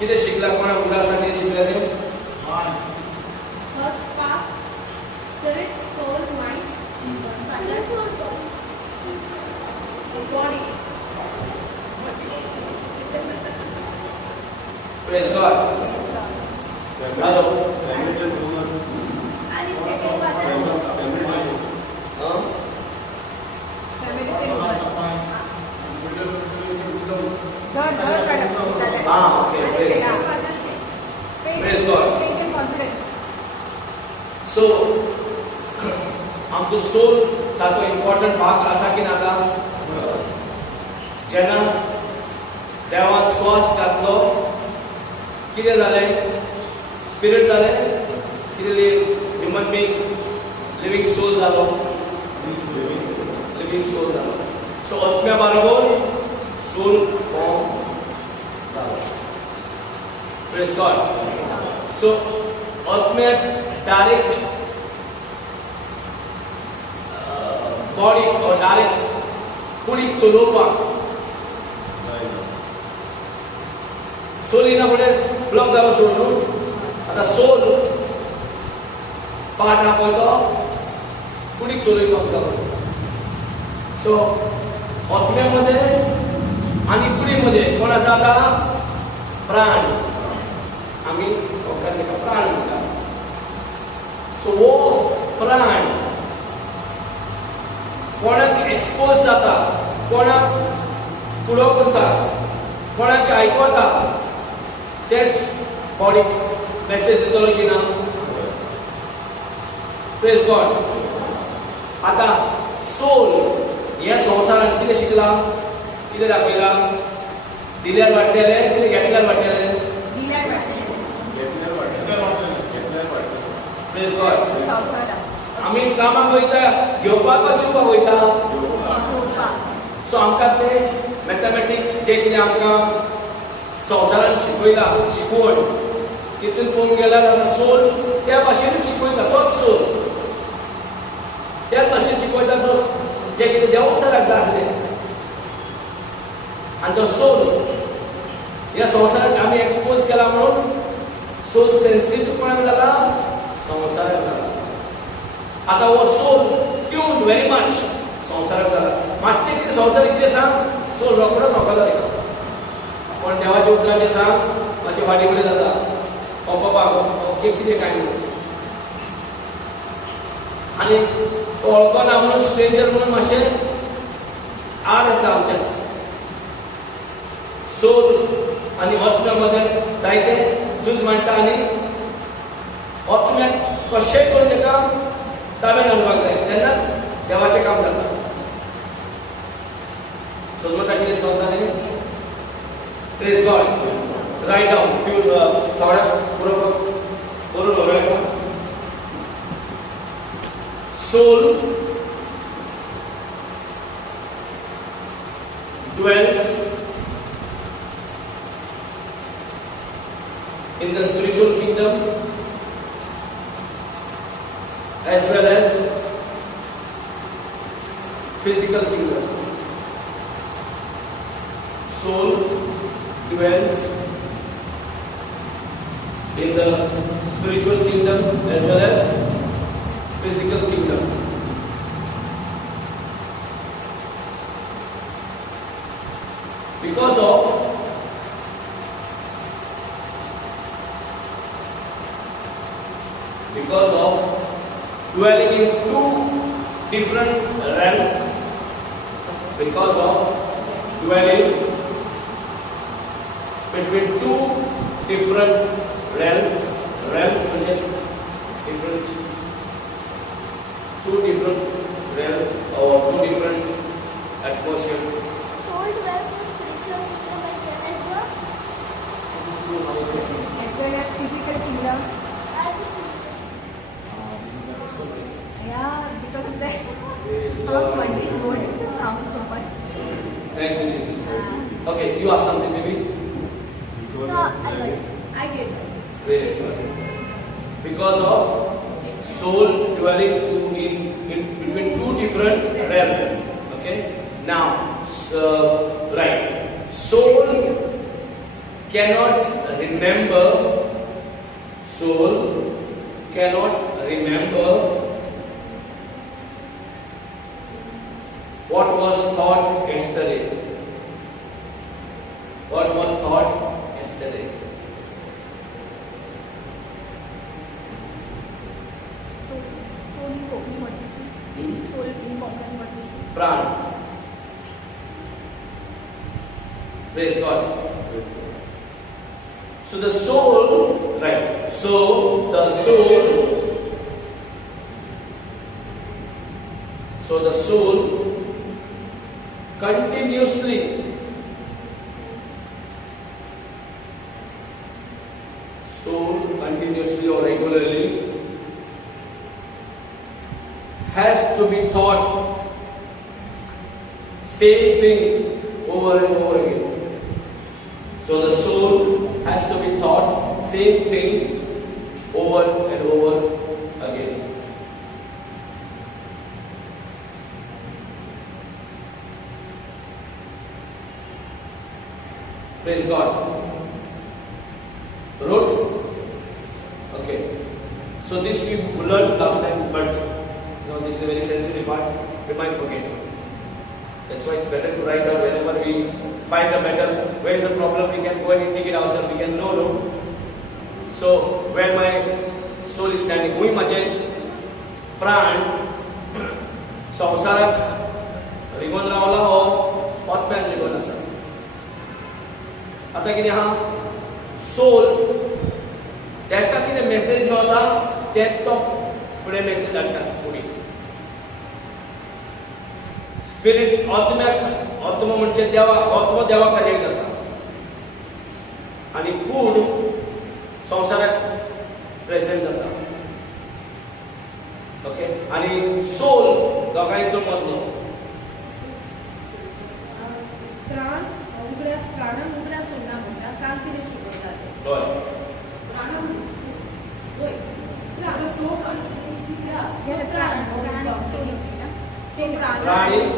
किती शिकला कोणा उदासाठी शिकले First part, spirit, soul, mind, body. Praise God. Hello. आणि second part, Okay. Praise God. So, आमचो सोल सारको इम्पॉर्टंट भाग असा की नाका जेन्ना देवान श्वास घातलो कितें जालें स्पिरिट जालें कितें ह्युमन बीइंग लिविंग सोल जालो लिविंग सोल जालो सो आत्म्या बरोबर सोल फॉर्म जालो प्रेज गॉड सो आत्म्याक डायरेक्ट बॉडी और डायरेक्ट कुडीक चलोवपाक सोल येना फुडें ब्लॉक जालो सोल न्हू आतां सोल पार्ट आहा पळय तो कुडीक चलोवपाक जालो सो आत्म्यामध्ये आनी कुडीमध्ये कोण आसा आतां प्राण आमी लोकांनी ताका प्राण म्हणटा सो हो प्राण कोणाक एक्सपोज जाता कोणाक फुडो करता कोणाचें आयकता तेच बॉडीक मेसेज दितलो की ना प्रेज गॉड आतां सोल ह्या संवसारांत कितें शिकला कितें दाखयला दिल्यार वाडटले कितें घेतल्यार वाडटले प्रेज गॉड आमी कामाक वयता घेवपाक वा दिवपाक वयता सो आमकां ते मॅथमॅटिक्स जे कितें आमकां संवसारान शिकयला शिकवण तितून पळोवंक गेल्यार आतां सोल त्या भाशेनूच शिकयता तोच सोल त्याच भाशेन शिकयता तो जे कितें देंवचाराक जाय आसलें आनी तो सोल ह्या संवसाराक आमी एक्सपोज केला म्हणून सोल सेन्सिटीव कोणाक जाला संवसाराक जाला आता वो सोल ट्यून व्हेरी मच संवसाराक जाला मातशें कितें संवसारीक कितें सांग सोल रोखडोच ओंकला ताका पण देवाच्या उतराचें सांग मातशें फाटीं फुडें जाता ओंकपाक ओके कितें काय न्हू आनी वळखना म्हणून स्ट्रेंजर म्हणून मातशें आड येता आमच्याच सोल आनी आत्म्या मदें जायते झूज मांडटा आनी आत्म्याक कशेंय करून ताका ताब्यात हाडपाक जाय तेन्ना देवाचें काम जाता सोदमोता कितें करता न्ही praise God write down few थोडे बरोवन उलयता soul dwells in the spiritual kingdom as well as physical kingdom. Soul dwells in the spiritual kingdom as well as physical kingdom. Because of dwelling in two different realms, because of dwelling between two different realms different two different realms or two different atmosphere. Soul dwells in spiritual kingdom as well as physical kingdom. Yeah, because of that. How Monday word sounds so much. Thank you, Jesus. Okay, you ask something to me? No, I get it. Praise God. Because of soul dwelling in between two different realms. Okay. Now, right. Soul cannot remember, soul cannot remember what was thought yesterday. What was thought yesterday. Soul in Konkani what is it? Soul in Konkani what is it? Pran. Praise God. So the soul, right? So the soul continuously or regularly has to be taught same thing over and over again. So the soul has to be taught same thing over and over again. Praise God. Wrote? Okay. So this we learned last time, but this is a very sensitive part. We might forget. That's why it's better to write down whenever we find a matter. Where is the problem? We can go and indicate ourselves. We can know. So where my soul is standing, हुई माझे प्राण संसारात रिगोन रावला हो आत्म्यात रिगोन आसा. आता कितें हा सोल तेका कितें मेसेज मेळटा तेच तो फुडें मेसेज धाडटा फुडें. स्पिरिट आत्म्याक आत्मा म्हणजे देवा आत्मा देवा कार्य करता आणि कूड संसारात प्रेझेंट जाता. ओके. आणि सोल दोगांयचो मदलो प्राण प्राणम उगड्या सोडला म्हणटा काम कितें शिकयता ते. होय. प्राणम होय. The soul continues to be प्राण प्राण इज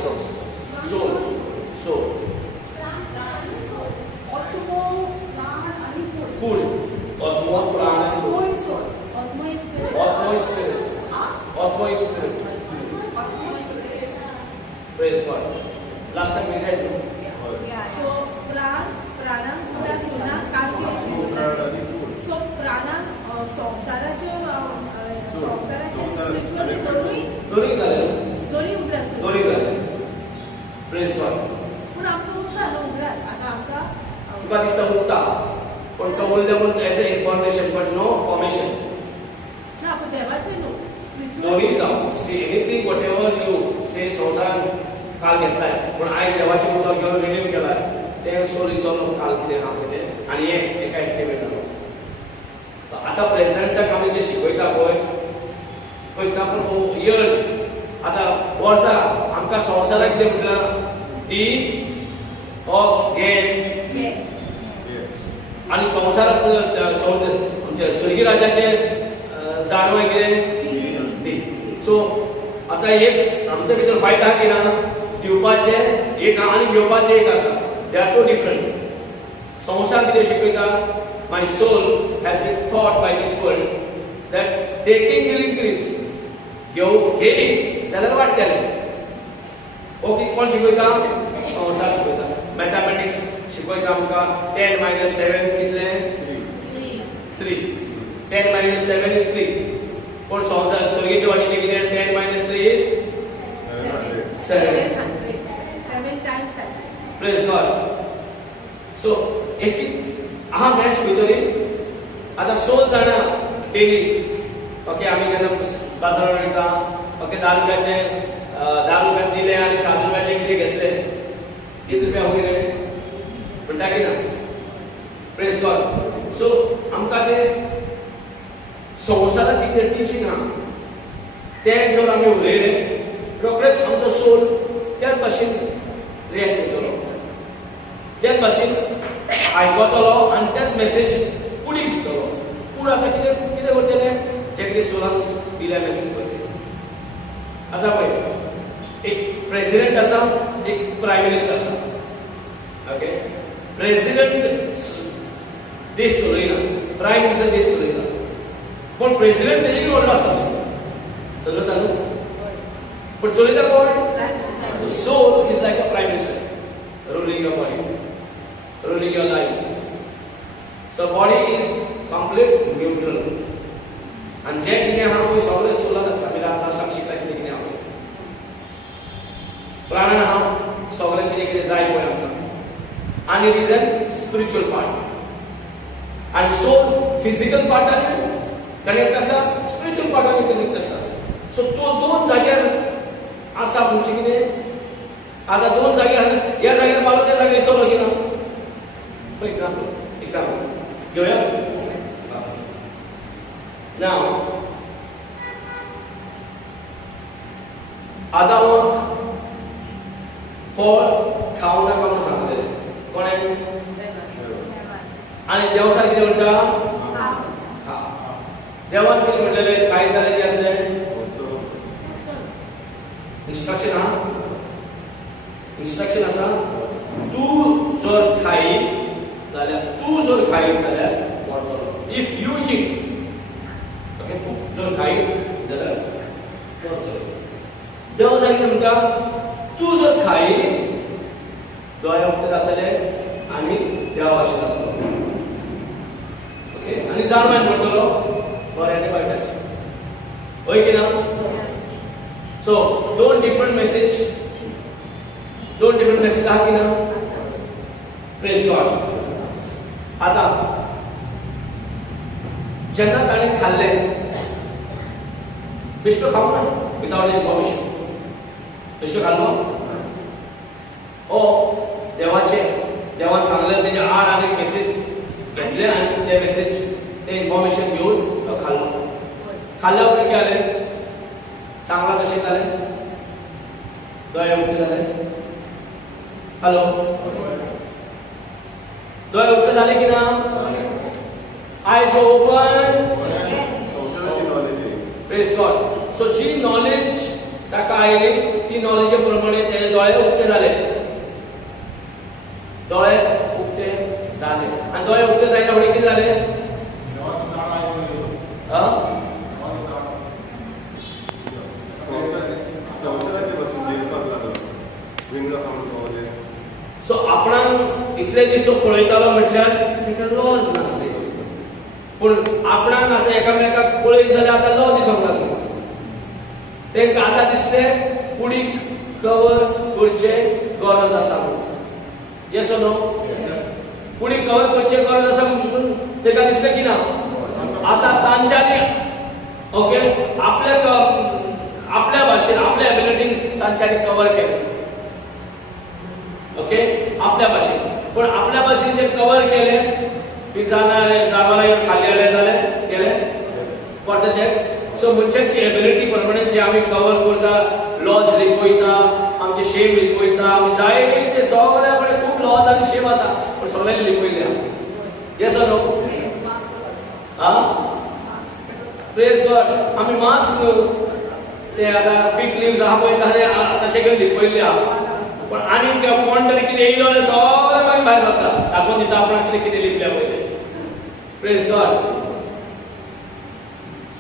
सोल. सोल आत्मा प्राण आणि कूड आत्मा प्राण आणि कूड. सोल आत्मा is Atma is spirit. Atma is spirit. Praise God. Last time we read. So प्राणम उगड्या सोडला काम कितें शिकयता. So प्राणम संसाराचे स्पिरिच्युअली दोन्ही झाले. दोन्ही उगड्या सोडला. दोन्ही झाले. Praise God. पूण आमकां उगता न्हू उगडास. आतां आमकां तुका दिसता उगता पण तो उरले म्हणून as a information but no formation. ना पूण देवाचें न्हू दोन्ही जाऊ. See anything whatever you say संसारान काल घेतलाय पण आयज देवाचे उदक घेवन रिन्यू केलाय ते सोलिसोन काल कितें हा कितें आनी एक एका एक्टिवेट जालो. आतां प्रेझेंटाक आमी जे शिकयता पळय फॉर एग्जांपल फॉर इयर्स आतां वर्सां आमकां संवसाराक कितें म्हटल्यार दी ऑफ घे आनी संवसाराक म्हणजे स्वर्गीय राज्याचे जाणवय कितें दी. सो आतां एक आमच्या भितर फायट आहा की ना दिवपाचे एक आनी घेवपाचे एक आसा. They are two different. संवसार कितें शिकयता my soul has been thought by this world that taking will increase. घेयली जाल्यार वाडटलें. ओके. कोण शिकयता? संवसार शिकयता. मॅथमॅटिक्स शिकयता आमकां 10 - 7 कितलें 3. 10 - 7 is 3. पण संवसार स्वर्गीचे वाडीचे कितें 10 - 3 is 700. 7 times that. Praise God. So एक आहा मॅच भितरी आतां 100 जाणां डेली. ओके. आमी जेन्ना बाजारात वयता ओके 10 रुपयाचे 10 रुपयाक दिले आनी 7 रुपयाचे कितें घेतले किती रुपया वयर म्हणटा की ना. Praise God. सो आमकां ते संवसाराची कितें टिचींग आहा तें जर आमी उलयले रोखडेच आमचो सोल त्याच भाशेन रिएक्ट करतलो. त्याच भाशेन आयकतलो आनी त्याच मेसेज फुडें दितलो. पूण आतां कितें करतले जे कितें सोलान दिल्या मेसेज पळय. आतां पळय एक प्रेसिडेंट आसा एक प्रायम मिनिस्टर आसा. ओके. प्रेसिडेंट देश चलयना, प्रायम मिनिस्टर देश चलयना, पण प्रेसिडेंट तेजेय व्हडलो आसता चलयता न्हू, पण चलयता कोण? So soul is like a prime minister, ruling your body, ruling your life. So body is complete neutral. And जे कितें आहा पळय सगळे सोलार आसा, मिरांत आसा, शिकता कितें आहा पळय. प्राण आहा सगळे कितें जाय पळय आमकां. And it is a spiritual part. And soul physical part आनी कनेक्ट आसा, spiritual part आनी कनेक्ट आसा. So तो दोन जाग्यार आसा म्हणजे कितें? आता दोन जाग्यार या जाग्यार पावलो त्या जाग्यार विसरलो की ना? फॉर एक्झाम्पल घेऊया. नाव आदामाक फळ खावं नाका म्हणून सांगलेलें कोणें? आनी देव कितें म्हणटा? खा. देवान कितें म्हणलेलें? खाय जाल्यार कितें जातलें? इंस्ट्रक्शन आहा, इंस्ट्रक्शन आसा, तू जर खायत जाल्यार मरतलो. इफ यू ईट, ओके, तू जर खायत जाल्यार मरतलो. देव कितें म्हणटा? तू जर खायत दोळे उक्ते जातले आनी देवा भाशेन जातलो. ओके, आनी जाणवान मरतलो बऱ्याचे वायटाचे. होय की ना? So, दोन डिफरंट मेसेज आहा की ना? Praise God. आता जेन्ना ताणें खाल्लें बेश्टो खावं ना विदाउट इन्फॉर्मेशन. बेश्टो खाल्लो देवान सांगलें तेजे आड आनी मेसेज घेतले आनी ते मेसेज ते इन्फॉर्मेशन घेवन तो खाल्लो. खाल्ल्या उपरांत कितें जालें? सांगला कशें जालें? दोळे उक्ते जाले. हॅलो, दोळे उक्ते जाले की ना? आयज ओपन. Praise God. सो जी नॉलेज ताका आयली ती नॉलेजे प्रमाणे तेजे दोळे उक्ते जाले. दोळे उक्ते जाले आनी दोळे उक्ते जायना फुडें कितें जालें? सो आपणाक इतले दीस तो पळयतालो म्हटल्यार तेका लॉज नासले, पूण आपणाक आतां एकामेकाक पळयत जाल्यार आतां लॉ दिसोंक लागलो. तेंकां आतां दिसलें कुडीक कवर करचे गरज आसा म्हणून. Yes or no? कुडीक कवर करचे गरज आसा म्हणून तेका दिसलें की ना? आतां तांच्यांनी ओके आपल्या भाशेन आपल्या एबिलिटीन तांच्यांनी कवर केलें. ओके, आपल्या भाशेन. पण आपल्या भाशेन जे कवर केले की जनावरां खाल्लेले जाले केले फॉर द नेक्स्ट. सो मनशाची एबिलिटी प्रमाणे जे आमी कवर करता, लॉज लिपयता, आमचे शेम लिपयता, आमी जाय ते सगळे कडेन खूब लॉज आनी शेम आसा पण सगळ्यांनी लिपयले. Yes or no? Praise God. आमी मास्क ते आतां फिग लिव्स आहा पळय तशें घेवन लिपयल्ले आहा. पण आनी कोण तरी कितें येयलो जाल्यार सगळें मागीर भायर सरता, दाखोवन दिता आपणाक कितें कितें लिपल्या पळय. Praise God.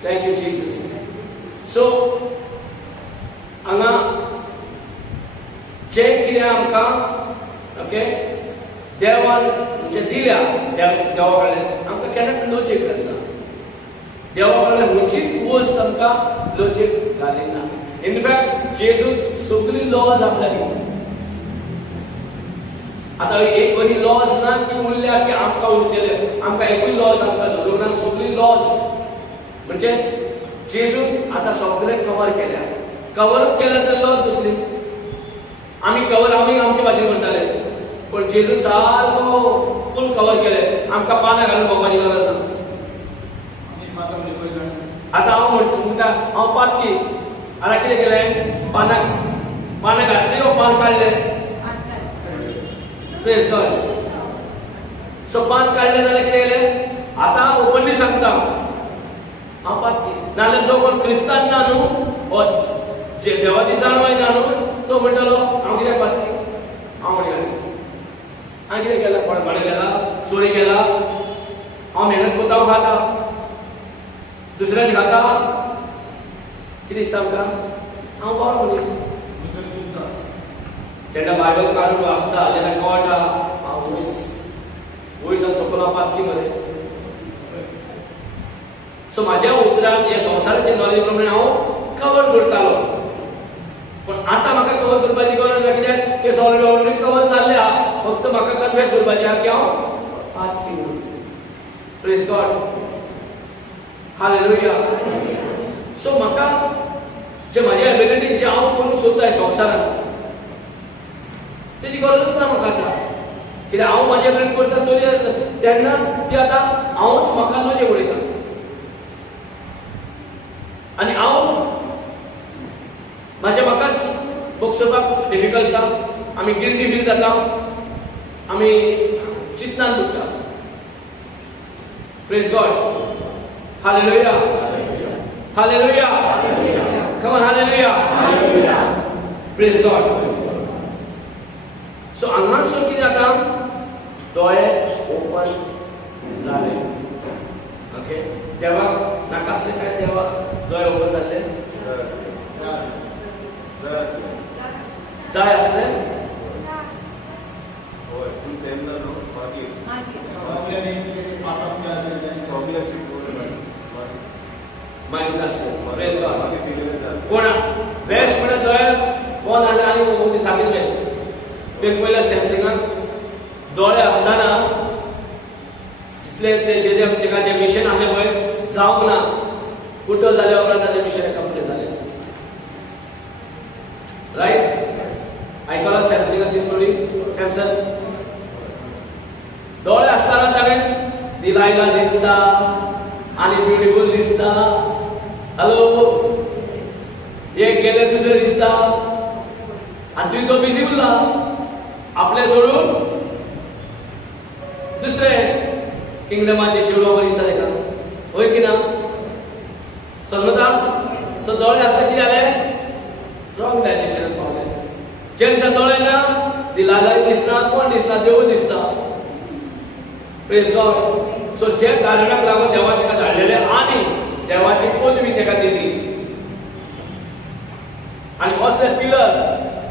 Thank you Jesus. So हांगा जे कितें आमकां ओके देवान म्हणजे दिल्या देवा कडल्यान आमकां केन्ना लॉजीक घालना. देवा कडल्यान खंयचीच वस्त आमकां लॉजीक घालिना. इनफॅक्ट जेजून सगळी लॉज आपल्याक दिली. आता एक वही लॉज ना की उरल्या की आमकां उरलेले, आमकां एकूय लॉज आमकां धरूंक ना. सगळी लॉज म्हणजे जेजून आतां सगळें कवर केल्या. कवर केल्या तर लॉज कसली? आमी आमचे भाशेन म्हणटाले, पण जेजून सारको फुल कवर केले. आमकां पानां घालून भोंवपाची गरज ना. आतां हांव म्हणटा हांव पातकी, आतां कितें केलें? पानां घातली वा पान काडलें? Praise God. सो पान काडलें जाल्यार कितें केलें? आतां ओपनली सांगता हांव पातकी. नाल्यार जो कोण क्रिस्तान ना न्हू, जे देवाची जाणवाय ना न्हू, तो म्हणटालो हांव कित्याक पातकी? हांव म्हणलें हांवें कितें केलां? कोण भाडें गेला, चोरी केला, हांव मेहनत करता, हांव खाता, दुसऱ्याचे खाता, कितें दिसता आमकां? हांव बरो मनीस. जेन्ना बायबल काडून वाचता, जेन्ना कळटा हांव मनीस वयसान सकयल हांव पातकी मरे. सो म्हाज्या उतरान हे संवसाराचे नॉलेज प्रमाणे हांव कवर करतालो. पण आता म्हाका कवर करपाची गरज ना, कित्याक ते ऑलरेडी कवर जाल्ले आहा. फक्त म्हाका कन्फेस करपाचें आहा की हांव पातकी म्हणून. Praise God, hallelujah. सो म्हाका जे म्हाज्या एबिलिटी जे हांव करूंक सोदताय संवसारांत तेजी गरजूच ना म्हाका आतां. कित्याक हांव म्हाजे एबिलिटी करता तरी तेन्ना ती आतां हांवूच म्हाका नजें उडयता. आनी हांव म्हाकाच बक्षोवपाक डिफिकल्ट जाता. आमी गिल्टी फील जाता, आमी चिंतनान दुखता. Praise God, hallelujah, hallelujah, come on, hallelujah, praise God. So हांगासर कितें जाता, दोळे ओपन जाले. ओके, देवाक नाकासले काय? देवाक दोळे ओपन जाल्ले जाय असले. मागीर आसले. Praise God. कोण बेस्ट म्हणून दोळे बंद जाले आनी कोणी सांगितले बेस्ट. पयल्या सॅमसंगान दोळे आसतना जितले तेजे मिशन आसलें पळय जावंक ना, कुड्डो जाल्या उपरांत ताजें मिशन कंप्लीट जालें. रायट? आयकला सॅमसंगाची स्टोरी. सॅमसन दोळे आसतना ताणें दिलायला दिसता आनी ब्युटिफूल दिसता. हॅलो, एक गेले दुसरे दिसता आनी तुजो बिझी उरला आपले सोडून दुसरे किंगडमाचे चेडूं दिसता ताका. होय की ना? समजता? सो दोळे आसता कितें जालें? रॉंग डायरेक्शनांत पावले. जे दिसा दोळे ना, दिलायलाय दिसना, कोण दिसना? देव दिसता. Praise God. सो जे कारणाक लागून देवान ताका धाडलेले आनी देवाची पदवी ताका दिली. आनी असले पिलर,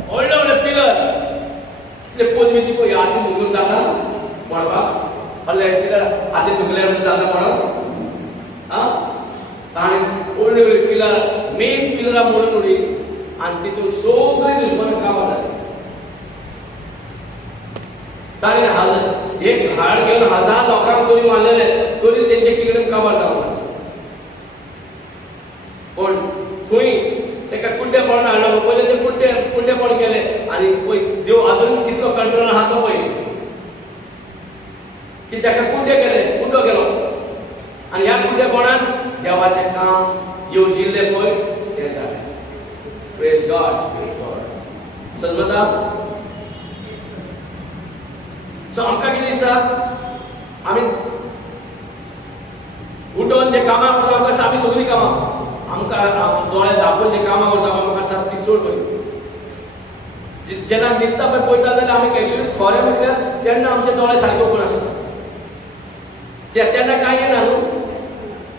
व्हडले व्हडले पिलर, इतले पदवीची पळय हातीन दुखून जाता म्हणपाक. व्हडले पिलर हातीन दुखले जाता म्हणून ताणें व्हडली व्हडली पिलर, मेन पिलरां म्हणून उडी आनी तितून सगळीं दुश्मन कामां जालीं. ताणें एक हाड घेवन 1000 लोकांक तरी मारलेले, तरी तेंचे किंगडम काबार जावना. पण थंय ताका कुड्डेपण हाडलो. पयलीं ते कुड्डेपण केले आनी पळय देव अजून कितलो कंट्रोल आहा तो पळय. की ताका कुड्डे केलो आनी ह्या कुड्डेपणान देवाचें काम येवजिल्लें पळय तें जालें. Praise God. समजता? सो आमकां कितें दिसता, आमी उठोवन जे कामां करता आमकां आमी सगळीं कामां आमकां दोळे धांपून जे कामां करता आमकां आसा ती चड बरी. जेन्ना न्हिदता पळय पळयता जाल्यार आमी एक्चुअली खरें म्हटल्यार तेन्ना आमचे दोळे सारके ओपन आसता. कित्याक तेन्ना कांय येना न्हू,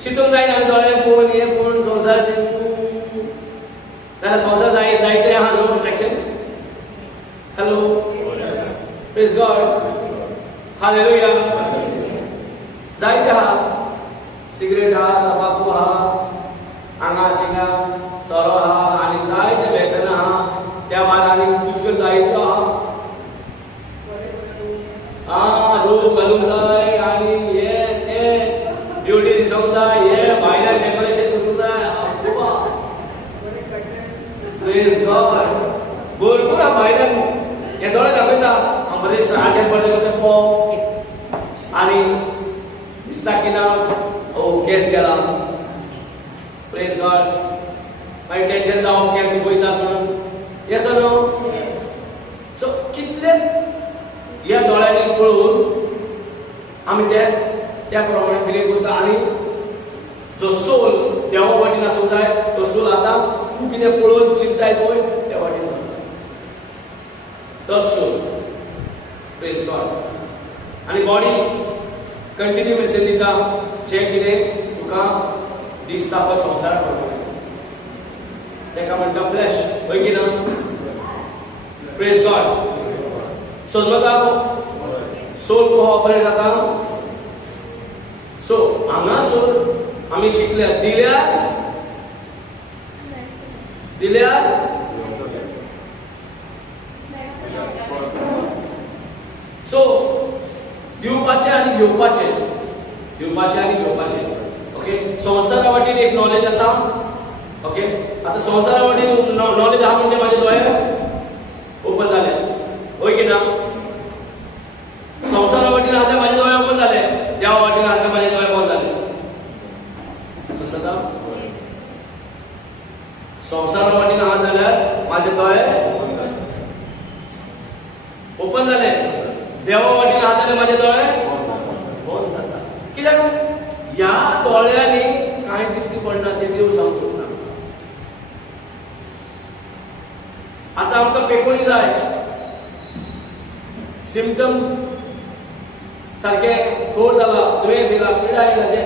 चिंतूंक जायना आमी दोळे पळोवन हे पळोवन संवसाराचें जाल्यार संवसार जायते आहा न्हू attraction. Hello, praise God, hallelujah. जायते आहा, सिगरेट आहा, तंबाखू आहा, हांगा थिंगा सोरो आहा आनी जायते व्यसन आहा. त्या भायर आनी दुसरो जायतो आहा. रूप घालूंक जाय आनी हे ते ब्युटी दिसोंक जाय, हे भायल्यान डेकोरेशन करूंक जाय. Praise God. भरपूर आहा भायल्यान. हे दोळे दाखयता बरें आशेन पडले ते पळोवप आनी दिसता की ना केस गेला. Praise God. मागीर टेन्शन जावप केस पळयतात म्हणून. Yes no? सो कितले ह्या दोळ्यांनी पळोवन आमी त्या प्रमाणे बिलीव करता आनी जो सोल देवा वाटेन आसूंक जाय तो सोल आतां तूं कितें पळोवन चिंतताय पळय त्या वाटेन चलता. तोच सोल. Praise God. आनी बॉडी कंटिन्यू मेसेज दिता जे कितें तुका दिसता पळय संवसाराक करपाक तेका म्हणटा फ्लॅश होय की ना प्रेज गॉड समजता सोल कसो ऑपरेट जाता सो हांगासर आमी शिकल्या दिल्यार सो दिवपाचे आनी घेवपाचे ओके संवसारा वाटेन एक नॉलेज आसा ओके आता संवसारा वाटेन नॉलेज आहा म्हणजे माझे दोळे ओपन जाले होय की ना संवसारा वाटेन आहा माझे दोळे ओपन जाले देवा वाटेन आहा माझे दोळे बंद जाले समजता संवसारा वाटेन आहा जाल्यार माझे दोळे ओपन जाले देवा वाटेन आहा जाल्यार माझे दोळे बंद जातात कित्याक या दोळ्यांनी काय दिसती पडना ते देव सांगूंक ना आता आमकां पेकोणी जाय सिम्पटम सारखे थोड जाला दुयेंस येयला पिडा येयला जे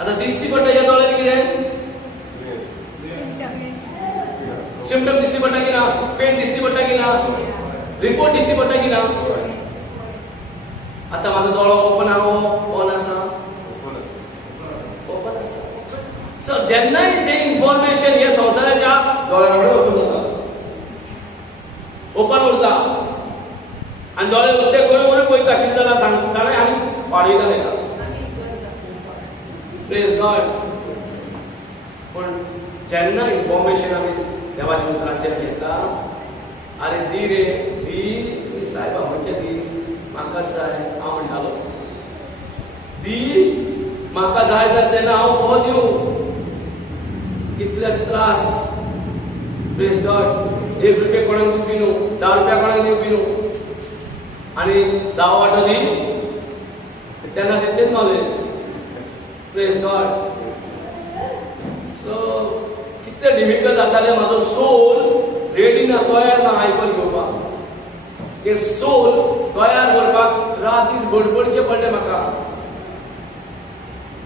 आता दिसती पडटा या दोळ्यांनी कितें सिम्पटम दिसती पडटा की ना पेन दिसती पडटा की ना रिपोर्ट दिसती पडटा की ना आता माझा दोळो ओपन आहा ऑन आसा ओपन आसा सो जेन्नाय जे इन्फॉर्मेशन हे संवसाराच्या दोळ्यांकडे ओपन जाता ओपन उरता आनी दोळे उरते गोंय पळयता कितें जालां सांगताले आनी वाडयताले प्रेज गॉड पण जेन्ना इन्फॉर्मेशन आमी देवाच्या उतरांचेर घेता अरे दी रे दी सायबा म्हणजे दी म्हाकाच जाय हांव म्हणटालो दी म्हाका जाय तर तेन्ना हांव हो दिवं कितले त्रास प्रेज गॉड ₹1 कोणाक दिवपी न्हू ₹10 कोणाक दिवपी न्हू आनी 10 वांटो दी तेन्ना तितलेच नॉलेज प्रेज गॉड सो कितले डिफिकल्ट जाताले म्हाजो सोल रेडी ना तयार ना आयकून घेवपाक ते सोल तयार करपाक रात दीस बडबडचे पडले म्हाका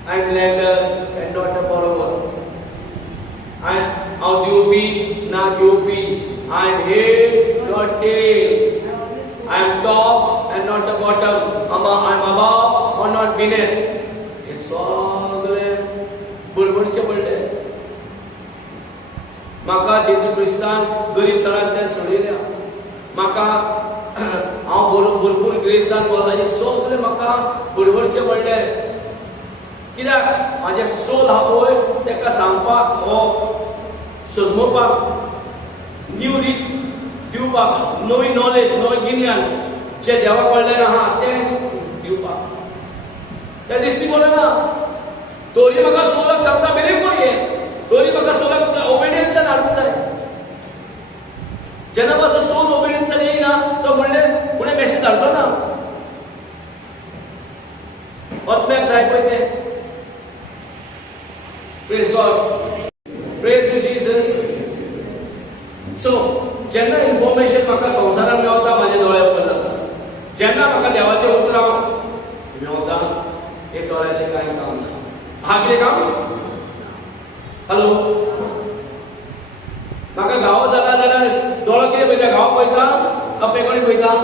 I am lender and not a बरोबर हांव दिवपी ना घेवपी I am head not tail I am top and not a bottom I am above or not beneath हे सगळे बडबडचे पडले म्हाका जेजू क्रिस्तान गरीब सणांतल्यान सोडिल्ल्या म्हाका हांव भरपूर ग्रेस्तान बोलाचे सगळे म्हाका बडबडचे पडले कित्याक म्हाजे सोल आहा पळय तेका सांगपाक हो सजमोवपाक न्यू रीत दिवपाक नवी नॉलेज नवें गिन्यान जे देवा कडल्यान आहा तें दिवपाक तें दिसती पडना तोरी म्हाका सोलाक सांगता बिलीव कर हें तोरी म्हाका सोलाक ओबिडियन्सान हाडूंक जाय जेन्ना पासून सोल ओबिडियन्सान येयना तो फुडें मेसेज धाडचो ना आत्म्याक जाय पळय तें praise God praise you Jesus so जेन्ना इन्फॉर्मेशन म्हाका संवसारान मेवता म्हाजे दोळे ओपन जाता जेन्ना म्हाका देवाचें उतरां मेवता हे दोळ्याचें कांय काम ना हा कितें काम हॅलो म्हाका घावो जाला जाल्यार दोळो कितें पळयता घाव पळयता काय पेकोणी पळयता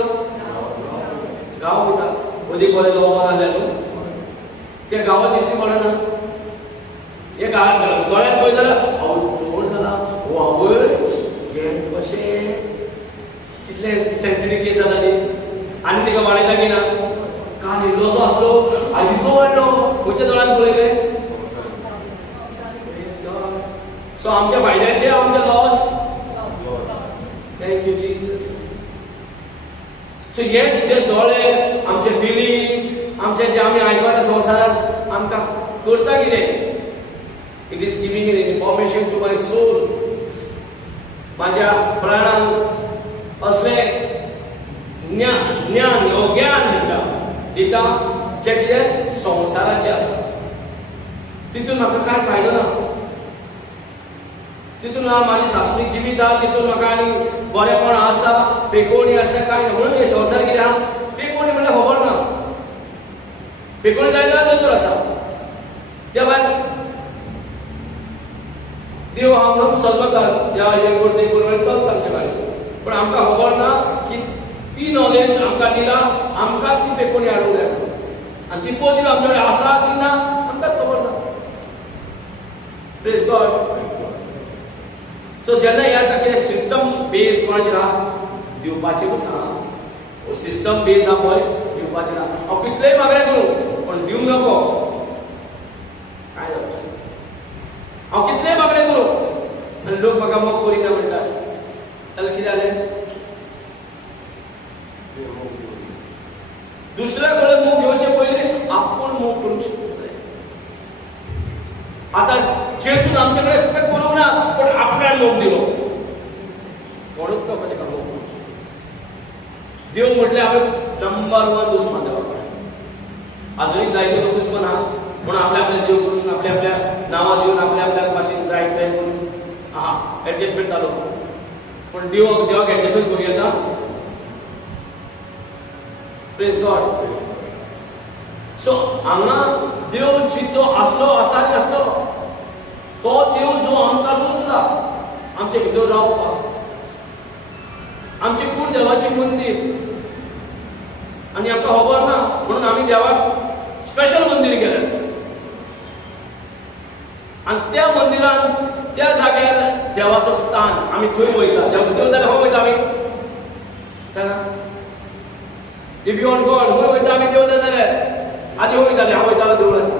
घाव पळयता मदीं बरें ओपन जालें न्हू ते गांवांत दिसती पडना एक दोळ्यान पळय जाल्यार चोर जाला आवय हे कशें कितले सेन्सिटीव केस जाता ती आनी तिका वाडयता की ना काल इल्लोसो आसलो आज इतलो वाडलो खंयच्या दोळ्यान पळयले सो आमच्या फायद्याचे आमचे loss thank you Jesus so हे जे दोळे आमचे फिलींग आमचे जे आमी आयकता संवसारान आमकां करता कितें it is giving an information to my soul माझ्या प्राणांक असले ज्ञान म्हणटा दिता जे कितें संवसाराचे आसा तितून म्हाका कांय फायदो ना तितून माझी शास्त्रीक जिवीत आहा तितून म्हाका आनी बरेपण आसा पेकोवणी आसा कांय ना म्हणून हे संवसार कितें आहा पेकोवणी म्हणल्यार खबर ना पेकोणी जायला दोतोर आसा त्या भायर देव आमकां सल्लो देवा हे कोर ते कोर चलता आमच्या गाडी पण आमकां खबर ना की ती नॉलेज आमकां दिला आमकां ती पेकोणी हाडूंक जाय आनी ती पोदीव आमचे कडेन आसा की ना आमकांच खबर ना प्रेज गॉड सो जेन्ना ह्या कितें सिस्टम बेज कोणाचेर आहा दिवपाचेरूच आहा सिस्टम बेज आहा पळय दिवपाचेर आहा हांव कितलेय मागणें करूं पण दिवंक नको काय जावचें हांव कितलेय मागणें करूं आनी लोक म्हाका मोग करिना म्हणटात जाल्यार कितें जालें दुसऱ्या कडेन मोग घेवचे पयलीं आपूण मोग करूंक शकता आता जेजून आमच्याकडे काय करूंक ना पण आपल्यान मोग दिलो कोणूच नको तेका मोग देव म्हटलें हांवें नंबर 1 दुस्मान देवा कडेन आजुनूय जायते लोक दुस्मान आहा म्हूण आपल्या आपल्या देव करून आपल्या आपल्या नांवां दिवन आपल्या आपल्या भाशेन जाय तें करून आहा एडजस्टमेंट चालू पण देवाक एडजस्टमेंट करूं येता प्रेज गॉड सो हांगा देव चित्तो आसलो आसा नी आसलो तो देव जो आमकां रुचला आमचे भितर रावपाक आमची कूड देवाची मंदीर आनी आमकां खबर ना म्हणून आमी देवाक स्पेशल मंदीर केलें आनी त्या मंदिरान त्या जाग्यार देवाचो स्थान आमी थंय वयता देव जाल्यार खंय वयता आमी सांगा इफ यू वॉन्ट गॉड खंय वयता आमी देव जाल्यार आधी वयताले हांव वयतालो देवळांत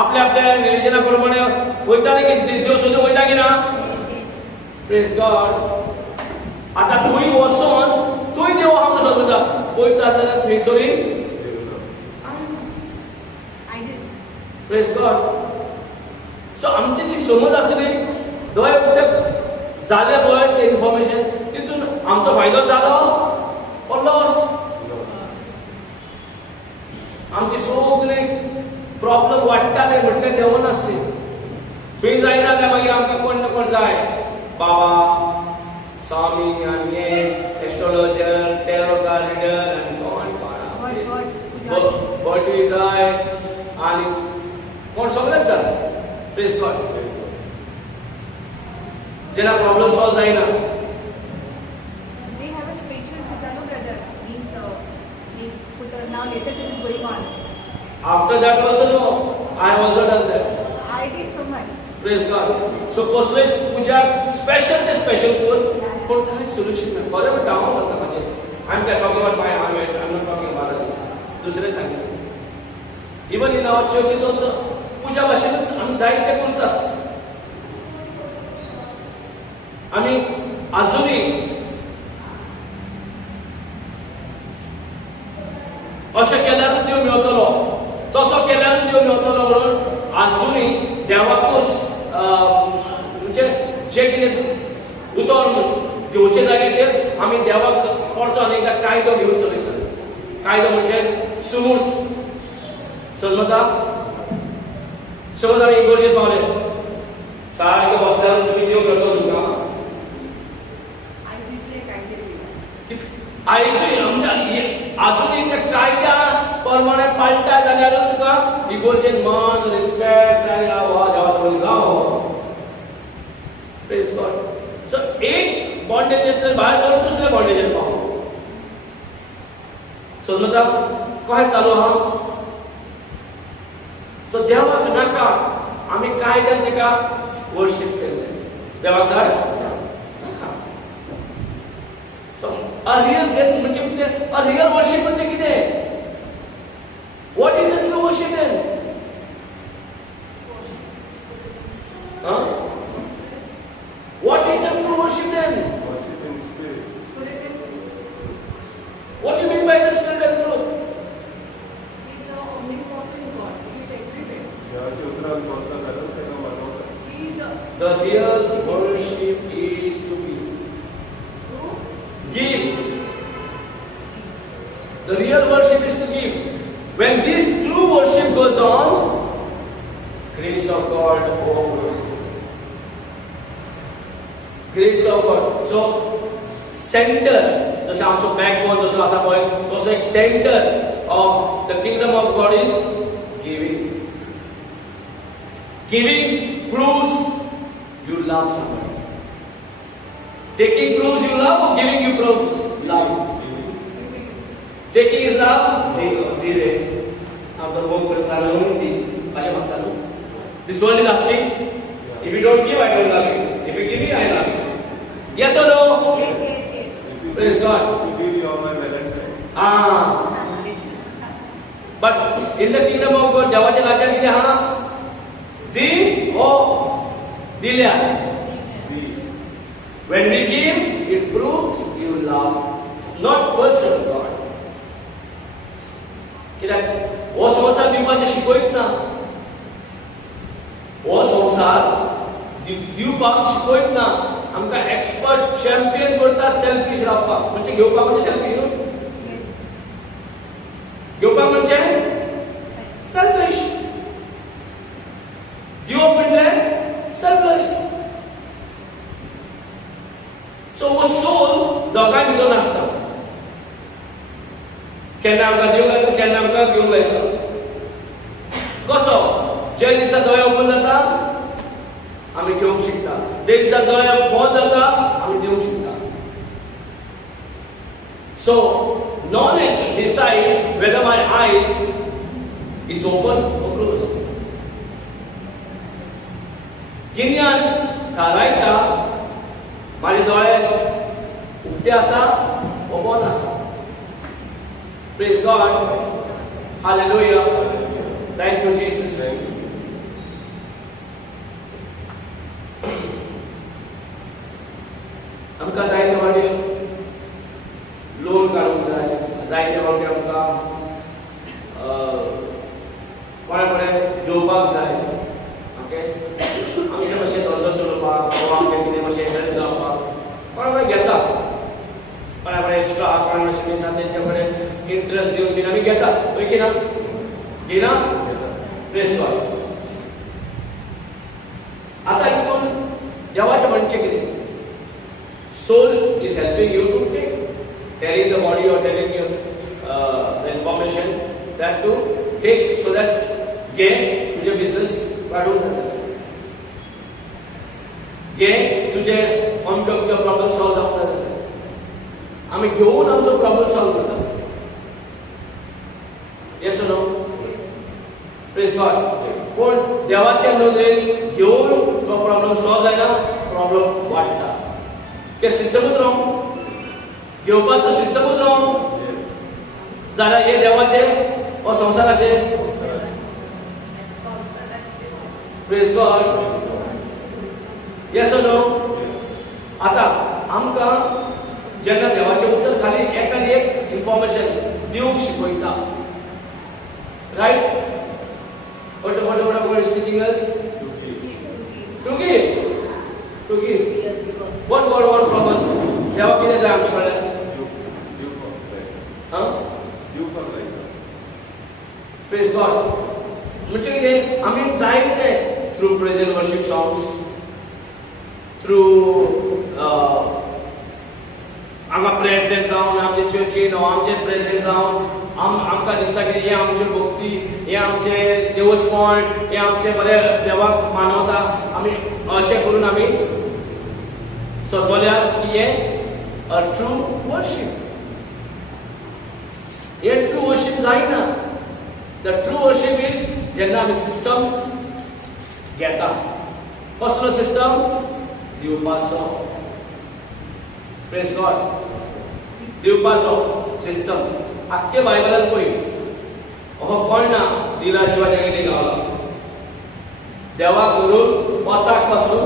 आपल्या आपल्या रिलिजना प्रमाणे वयताले की देव सोदून वयता की ना प्रेज गॉड आता थंय वचोन थंय देव आमकां सोदता वयता जाल्यार थंयसरूय प्रेज गॉड सो आमची जी समज आसली दोळे उदक जालें पळय तें इन्फॉर्मेशन तितून आमचो फायदो जालो और लॉस आमची सगळी प्रॉब्लेम वाडटाले म्हटलें देवून नासले थंय जायना जाल्यार मागीर आमकां कोण ना कोण जाय बाबा स्वामी आनी हे एस्ट्रोलॉजर टॅरो कार्ड रिडर आनी कोण बॉडी जाय आनी कोण सगळेच जाय प्रेज गॉड जेन्ना प्रॉब्लेम सॉल्व जायना now latest it is going on. After that also no, I have also done that. I did so much. Praise God. So कसले पूजा special कोण पण काय सोल्युशन नाही बरं डाऊन होता माझे I'm talking about my heart I'm not talking about others दुसरे सांगितले even in our churches also पूजा भाषेतच आम्ही जाईल ते करतात आम्ही अजूनही अशें केल्यार देव मेळटलो तसो केल्यार देव मेळटलो म्हणून आजुनूय देवाकूच म्हणजे जे कितें उतर घेवचे जाग्याचेर आमी देवाक परतो आनी एकदां कायदो घेवन चलयतात कायदो म्हणजे सुमूर्त समजता समज आमी इगोर्जेर पावले सारके बसल्यार तुमी देव मेळटलो तुमकां आयजूय आजुनूय त्या कायद्या प्रमाणे पाळटाय जाल्यार तुका इगोर्जेन मान रिस्पेक्ट आनी देवा सोडून जावं प्रेज गॉड सो एक बॉन्डेजेंतल्यान भायर सरून दुसऱ्या बॉन्डेजेर पावो समजता कशें चालू आहा सो देवाक नाका आमी कायद्यान तेका वर्शीप केल्लें देवाक जाय A real death म्हणजे कितें a real worship म्हणजे कितें what is a true worship then what is a true worship then worship in spirit what do you mean by the spirit and truth He is a omnipotent God. He is everywhere. देवाचे उतराल स्वतः झालं तेव्हा बनवतात He is a the real worship is to be give. The real worship is to give. When this true worship goes on, grace of God overflows. Grace of God. So, center, जसं आमचो backbone जसो आसा पळय तसो एक centre of the kingdom of God is giving. Giving proves you love somebody. Taking proves you love, or giving you proves love? Taking is love. This world is asking, if you don't give, I don't love you. If you give me, I love you. Yes or no? Yes, yes, yes. Praise God. To give you all my Valentine. But in the kingdom of God, देवाच्या राज्यात किती हा? दि or दिल्या. When we give, it proves you love, not person God. कित्याक हो संसार दिवपाचे शिकयत ना. हो संसार दिवपाक शिकयत ना. आमकां एक्सपर्ट चॅम्पियन करता सेल्फिश रावपाक. म्हणजे घेवपाक म्हणजे सेल्फिश न्हू. घेवपाक म्हणजे सेल्फिश. दिवप म्हणजे सेल्फलेस. सो वो सोल दोगांय भितर आसता. केन्ना आमकां दिवंक लायता, केन्ना आमकां घेवंक लायता. कसो? जे दिसा दोळे ओपन जाता आमी घेवंक शिकता. जे दिसा दोळे बंद जाता आमी दिवंक शिकता. So knowledge decides whether my eyes is open or closed. गिन्यान थारायता माझे दोळे उगटे आसा वा बंद आसा. Praise God. Hallelujah. Thank you, Jesus. आमकां जायते फावटी लोन काडूंक जाय. जायते फावटी आमकां कोणे घेवपाक जाय. ओके, आमचे मातशें धंदो चलोवपाक वा आमकां कितें मातशें हेल्प जावपाक कोणे घेता. कोणे एक्स्ट्रा कोणे मातशें दिसा तेंचे कडेन इंटरेस्ट दिवन बीन आमी घेता. पळय की ना? घेना? Praise God. आता हितून देवाचें म्हणचें कितें? Soul is helping you to take, telling the body or telling you the information that to take so that gain तुझे business वाढून जाता. gain तुझे अमके प्रॉब्लेम सॉल्व जावंक जाता. आमी घेवन आमचो प्रॉब्लेम सॉल्व करता. Yes or no? Praise God. पण देवाच्या नजरेन घेवन तो प्रॉब्लेम सॉल्व जायना, प्रॉब्लेम वाडटा. के सिस्टमूच रॉंग. घेवपाचो सिस्टमूच रॉंग जाल्यार हे देवाचे वा संसाराचे? Praise God. येस और नो? आता आमकां जेन्ना देवाचे उतर खाली एकान एक इन्फॉर्मेशन दिवंक शिकयता. Right? What is teaching us? To give. To give. What God wants from us? देवा कितें जाय आमचे कडेन? Praise God. म्हणजे कितें? आमी जायते through praise and worship songs, through आमकां प्रेजेंट जावन आमचे चर्चीन आमचे प्रेजेंट जावन आमकां दिसता की हे आमचे भक्ती, हे आमचे देवस्पण, हे आमचे बरें देवाक मानवता. आमी अशें करून आमी सदवल्यात की हे ट्रू वर्शीप. हे ट्रू वर्शीप जायना. द ट्रू वर्शीप इज जेन्ना आमी सिस्टम घेता. कसलो सिस्टम? दिवपाचो. Praise God. दिवपाचो सिस्टम. आख्खे बायबलान पळय हो कोण ना दिला शिवाय तेगे ती गावला. देवाक धरून वताक पासून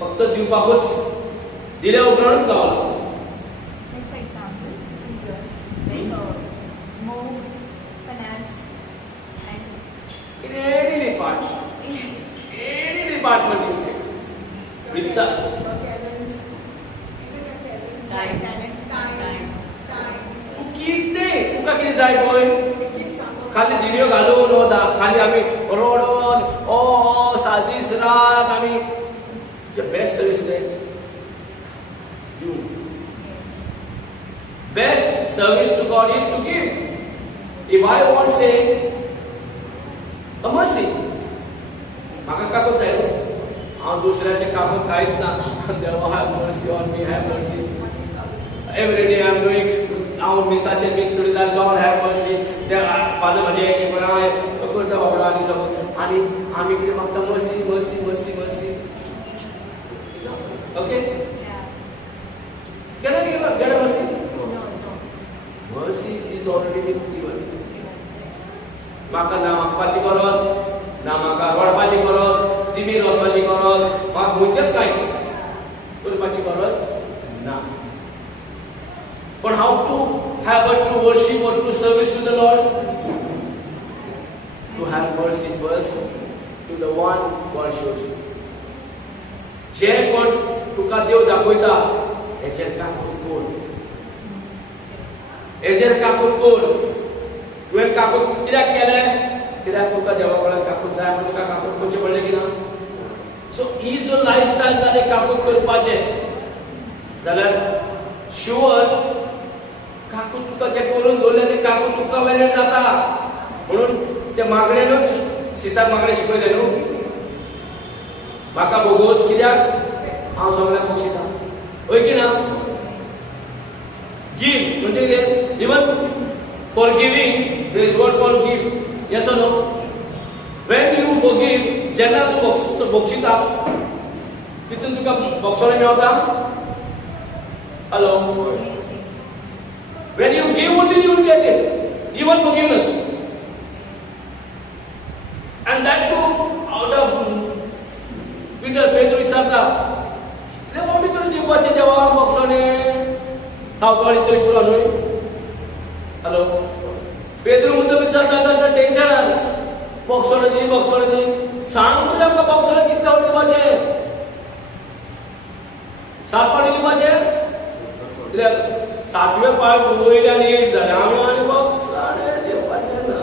फक्त दिवपाकूच दिल्या उपरांत गावला. For example, move, finance, and any department you take. With the तुका कितें जाय पळय? खाली दिव्यो घालून खाली आमी रोडोन दीस रात आमी best service best service to God is to give. If I want say a mercy, म्हाका काकूत जाय हांव दुसऱ्याचे काकूत कांयच ना देवा have mercy on me, have mercy. Every day I'm doing हांव मिसाचे मिस सुडिदार Lord have mercy. फादर म्हजे एक बराय करता बाबा आनी सगळं आनी आमी कितें मागता mercy, mercy, mercy, mercy. Okay? Can I get a mercy? Mercy is already been given. म्हाका ना मागपाची गरज ना म्हाका रडपाची गरज टिमीर वचपाची गरज म्हाका खंयचेच कांय करपाची गरज ना. पण how to have a true worship or true service to the Lord? To have mercy first to the one God shows you. जे कोण तुका देव दाखयता हेचेर काकूत कोण, हेचेर काकूत कोण. तुवें काकूत कित्याक केलें? कित्याक तुका देवा कडल्यान काकूत जाय म्हणून तुका काकूत करचें पडलें की ना? सो ही जो लायफस्टायल जालें काकूत करपाचें जाल्यार शुअर काकूत तुका जें करून दवरलें तें काकूत तुका वेल्यू जाता म्हणून ते मागणेनूच सिसाक मागणें शिकयलें न्हू. म्हाका बोगोस कित्याक हांव सगळ्यांक बक्षिता होय की ना? गिव म्हणजे कितें? Even forgiving there is word called give. Yes or no? When you forgive, जेन्ना तूं बक्षिता तितून तुका बक्षणे मेळटा. Hello? When you give only you will get it. Even forgiveness. And that too out of Peter विचारता देवा भितर दिवपाचें देवा बक्षणे सावकाळी तरी पुरो न्हय. हॅलो पेद्रू म्हणटा विचारता ताका टेन्शन बक्षणे दी सांग तुज्या आमकां बक्षणे कितले फावट दिवपाचें सात फावटी दिवपाचें कित्याक सातवे फावट वयल्यान एक जालें आमी बक्षणे दिवपाचें ना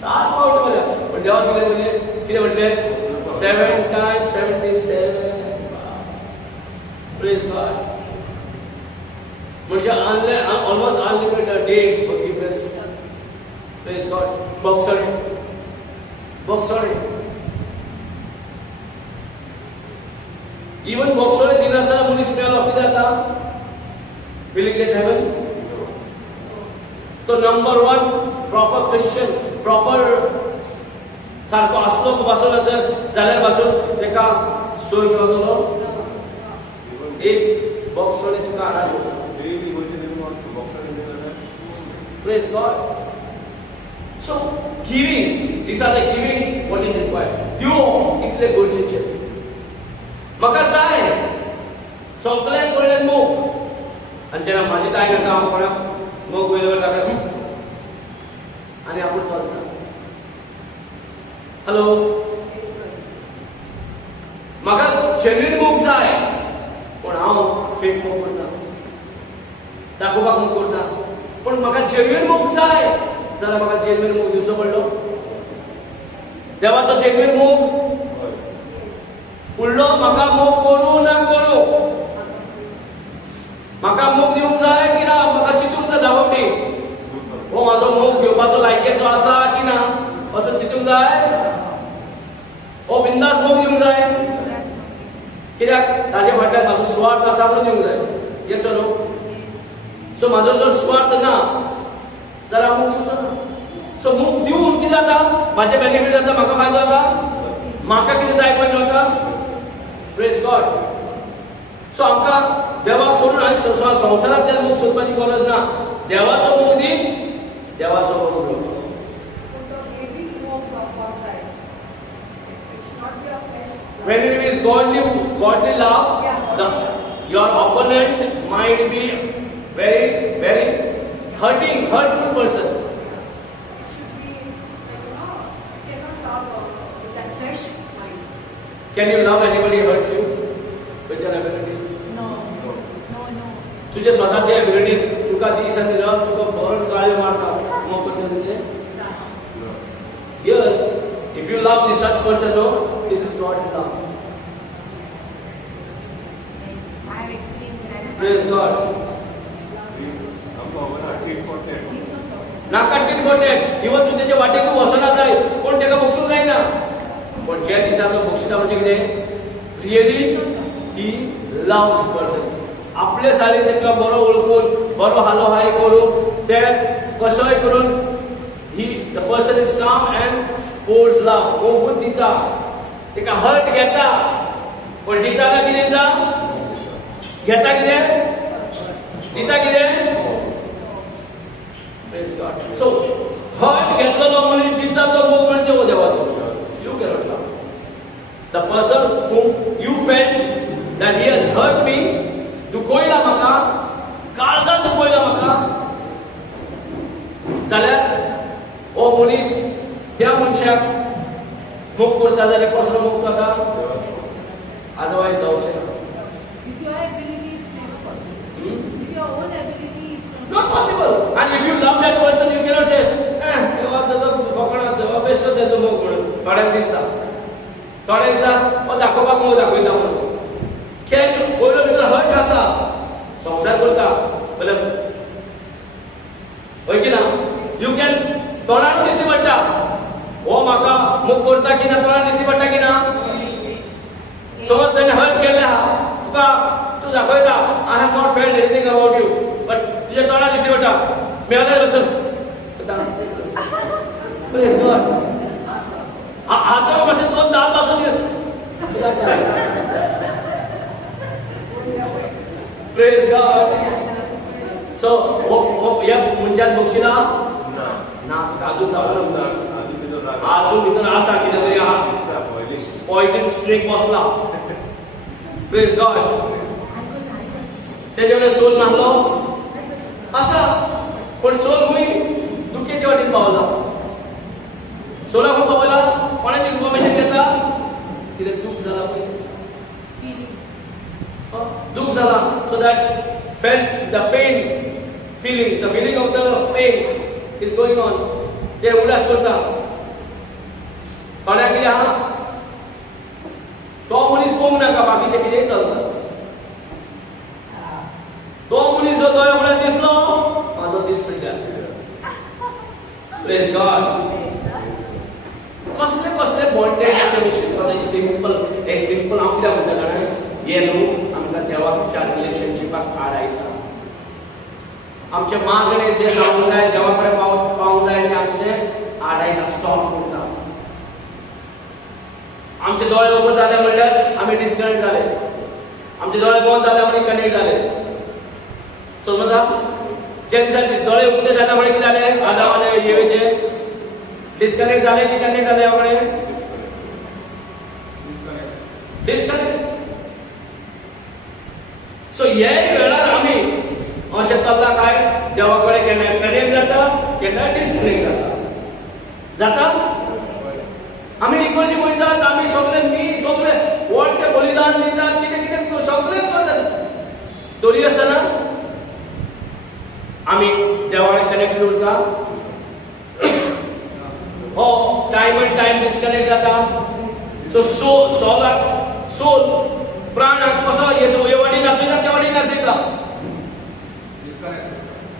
सात फावट म्हणल्या पण देवान कितें म्हणलें 7 times 77. Praise God. म्हणजे almost unlimited day forgiveness. Praise God. बक्षणे even बक्षणे दिनासतना मनीस मेलो कितें जाता? Will he get heaven? तो नंबर 1 proper Christian, proper सारको असलो पासून आसत जाल्यार पासून तेका सोय मेळटलो. एक बक्षणे तुका हाडा दिवता. Praise God. So giving, these are the giving what is required. दिवप इतले गरजेचें. म्हाका जाय सगळ्यांक कडल्यान मोग आनी जेन्ना म्हाजी टायम येता हांव कोणाक मोग वयले ताका आनी आपूण चलता. हॅलो म्हाका जेन्युइन मोग जाय पण हांव फेक मोग करता दाखोवपाक मोग करता. पण म्हाका जेन्युइन मोग जाय जाल्यार म्हाका जेन्युइन मोग दिवचो पडलो. देवाचो जेन्युइन मोग फुडलो म्हाका मोग करूं ना करूं म्हाका मोग दिवंक जाय की ना म्हाका चिंतूंक जाय धांवटी हो म्हाजो मोग घेवपाचो लायकेचो आसा की ना असो चिंतूंक जाय. हो बिंदास मोग दिवंक जाय कित्याक ताजे फाटल्यान म्हाजो स्वार्थ आसा म्हणून दिवंक जाय. Yes or no? सो म्हाजो जर स्वार्थ ना जाल्यार हांव मोग दिवचो ना. सो मोग दिवन कितें जाता? म्हाजे बेनिफीट जाता, म्हाका फायदो जाता, म्हाका कितें जाय पडलें वता. Praise God. सो आमकां देवाक सोडून आनी संवसारांतल्यान मोग सोदपाची गरज ना. देवाचो मोग दी, देवाचो मोग घेवप. When it is godly love, your opponent might be very hurtful person. It should be you cannot love with that flesh mind. Can you love anybody who hurts you with your ability? No. तुझे स्वतःचे ability तुका दिसन दिला तुका भरून गाळी मारता मोग करता तुझे. Here, if you love this such person, no, this is not love. I have experienced that. Praise God. हमको हमारा टिट फॉर टैट नाका tit for tat forget even तू त्याच्या वाटेक वसना जाय कोण तेका बक्षूंक जायना पण जे दिसा तो बक्षिता म्हणजे कितें रियली ही लव्स पर्सन आपले साली तेका बरो ओळखून बरो हालो हाय करून ते कसोय करून ही द पर्सन इज काम अँड पोर्स लव मोगून दिता तेका हर्ट घेता पण दिताना कितें दिता घेता कितें दिता कितें प्रेज गॉड सो हर्ट घेतलेलो मनीस दिता तो मोग म्हणजे हो देवाचो you cannot love the person whom you felt that he has hurt me दुखोयला म्हाका काळजान दुखोयला म्हाका जाल्यार हो मनीस त्या मनशाक मोग करता जाल्यार कसलो मोग जाता अदरवायज जावचें ना With your ability, it's never possible. With your own ability, it's not possible. And if you love that person, you cannot say, देवा तुजो फकाणां देवा बेस्ट तेजो मोग म्हणून थोड्यांक दिसता थोडे दिसता दाखोवपाक मोग दाखयता म्हणून कित्याक पयलो भितर हर्ट आसा संसार करता बरे होय की ना यू कॅन तोंडार दिसती पडटा हो म्हाका मोग करता की ना तोंडार दिसती पडटा की ना समज ताणें हर्ट केल्लें आहा तुका तूं दाखयता I have not felt anything about you but तुज्या तोंडार दिसती पडटा मेळ्ळें बसून प्रेज गॉड हाचो मातशें दोन दाल पासून प्रेज गॉड सो हो ह्या मनशान बक्षिना ना अजून जावना अजून भितर आसा कितें तरी आहा पॉयजन स्नेक बसला प्रेज गॉड तेजे कडेन सोल नासलो आसा पण सोल खूंय दुखेच्या वाटेन पावला सोला खूंय पावला कोणाचें इन्फॉर्मेशन घेता कितें दूख जाला पळय दूख जाला so that felt the pain feeling the feeling of the pain is going on ते उल्हास करता कोणाक कितें आहा तो मनीस पळोवंक नाका बाकीचे कितें चलता तो मनीस जो दोळे उगडून दिसलो म्हाजो दीस पिड्ड्यार प्रेज गॉड कसले कसले बॉन्डेज विशय सिंपल हांव कित्याक म्हणटा जाणां हे न्हू आमकां देवाच्या रिलेशनशिपाक आडायता आमचे मागणे जे जावंक जाय देवा कडेन पावंक जाय ते आमचे आडायता स्टॉप करता आमचे दोळे ओपन जाले म्हणल्यार आमी डिस्कनेक्ट जाले आमचे दोळे बंद जाले आमी कनेक्ट जाले समजा जे दिसा दोळे उगडे जाता म्हणजे कितें जालें आदावाने येवेचे डिस्कनेक्ट जाले की कनेक्ट जाले आपणे डिस्कनेक्ट सो हे वेळार आमी अशें चलता काय देवा कडेन केन्ना कनेक्ट जाता केन्ना डिस्कनेक्ट जाता आमी इगर्जी वयतात आमी सगळे व्हडचें बलिदान दितात कितें कितें सगळें करतात तरी आसतना आमी देवा कडेन कनेक्ट उरता हो टायम एंड टायम डिस्कनेक्ट जाता सो सोल प्राणाक कसो हे वाटी नाचयता त्या वाटी नाचयता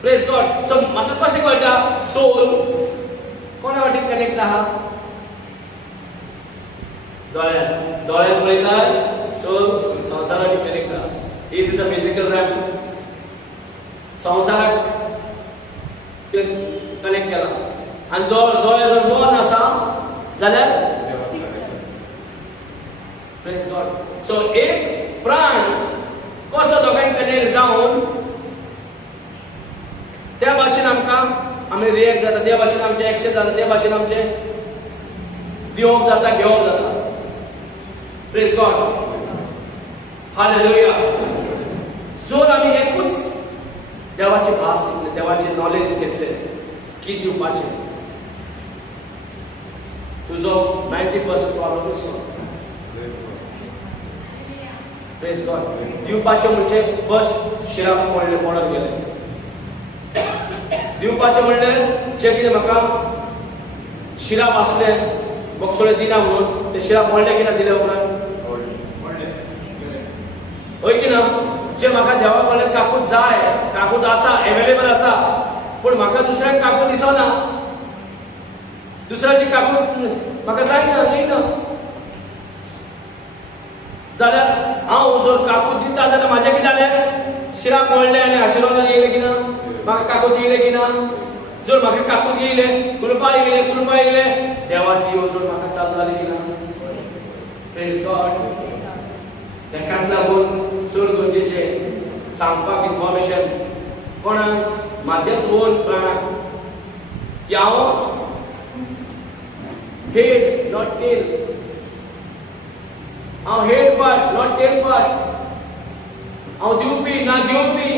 प्रेज गॉड सो म्हाका कशें कळटा सोल कोणा वाटेन कनेक्ट आहा दोळ्यान पळयता सोल संवसारा वाटेन कनेक्ट आहा is in the physical RAM संवसाराक कनेक्ट केला आनी दोळे जर बंद आसा जाल्यार प्रेज गॉड सो एक प्राण कसो दोगांय कनेक्ट जावन त्या भाशेन आमकां आमी रिएक्ट जाता त्या भाशेन आमचें एक्शन जाता त्या भाशेन आमचें दिवप जाता घेवप जाता प्रेज गॉड हालेलुया जर आमी एकूच देवाची भास शिकले देवाचे नॉलेज घेतले की दिवपाचें तुजो 90% प्रॉब्लम सॉल्व प्रेज गॉड दिवपाचें म्हणजे फर्स्ट शिराक पडत गेले दिवपाचें म्हणल्यार जे कितें म्हाका शिराप आसले बक्षोळे दिना म्हणून ते शिराप व्हडले कित्याक दिले उपरांत होय की ना जे म्हाका देवा कडल्यान काकूत जाय काकूत आसा एवेलेबल आसा पूण म्हाका दुसऱ्याक काकूत दिसना दुसऱ्याची काकूट म्हाका जायना येयना जाल्यार हांव जर काकूट दिता जाल्यार म्हाजें कितें जालें शिराक मोडलें आनी आशिर्वाद येयले की ना म्हाका काकूट येयले की ना जर म्हाका काकूट येयले कृपा येयले देवाची येवजण म्हाका चालू जाली की ना प्रेज गॉड तेकाच लागून चड गरजेचें सांगपाक इन्फॉर्मेशन कोणाक म्हाजेच ओन प्राणाक की हांव हेड नॉट टेल हांव head part not tail part हांव दिवपी ना घेवपी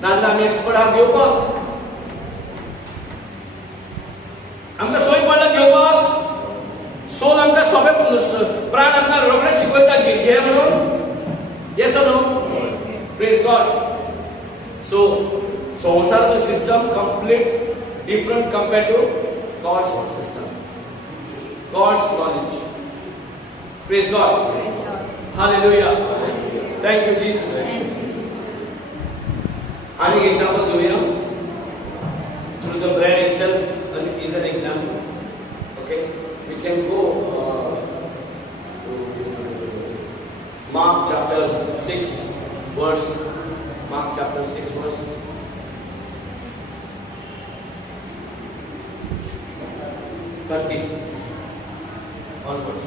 नाजाल्यार आमी एक्सपर्ट आहात घेवपाक आमकां सोय पडला घेवपाक सोल आमकां सगळे प्राण आमकां रोखडे शिकयता घे म्हणून येस और नो प्रेज गॉड सो संसार system complete different compare to God's system, God's knowledge. Praise God. Hallelujah. Thank you, Jesus. An example घेऊया. Through the bread itself is an example. Okay, we can go to Mark chapter 6 verse. Mark chapter 6 verse. Onwards.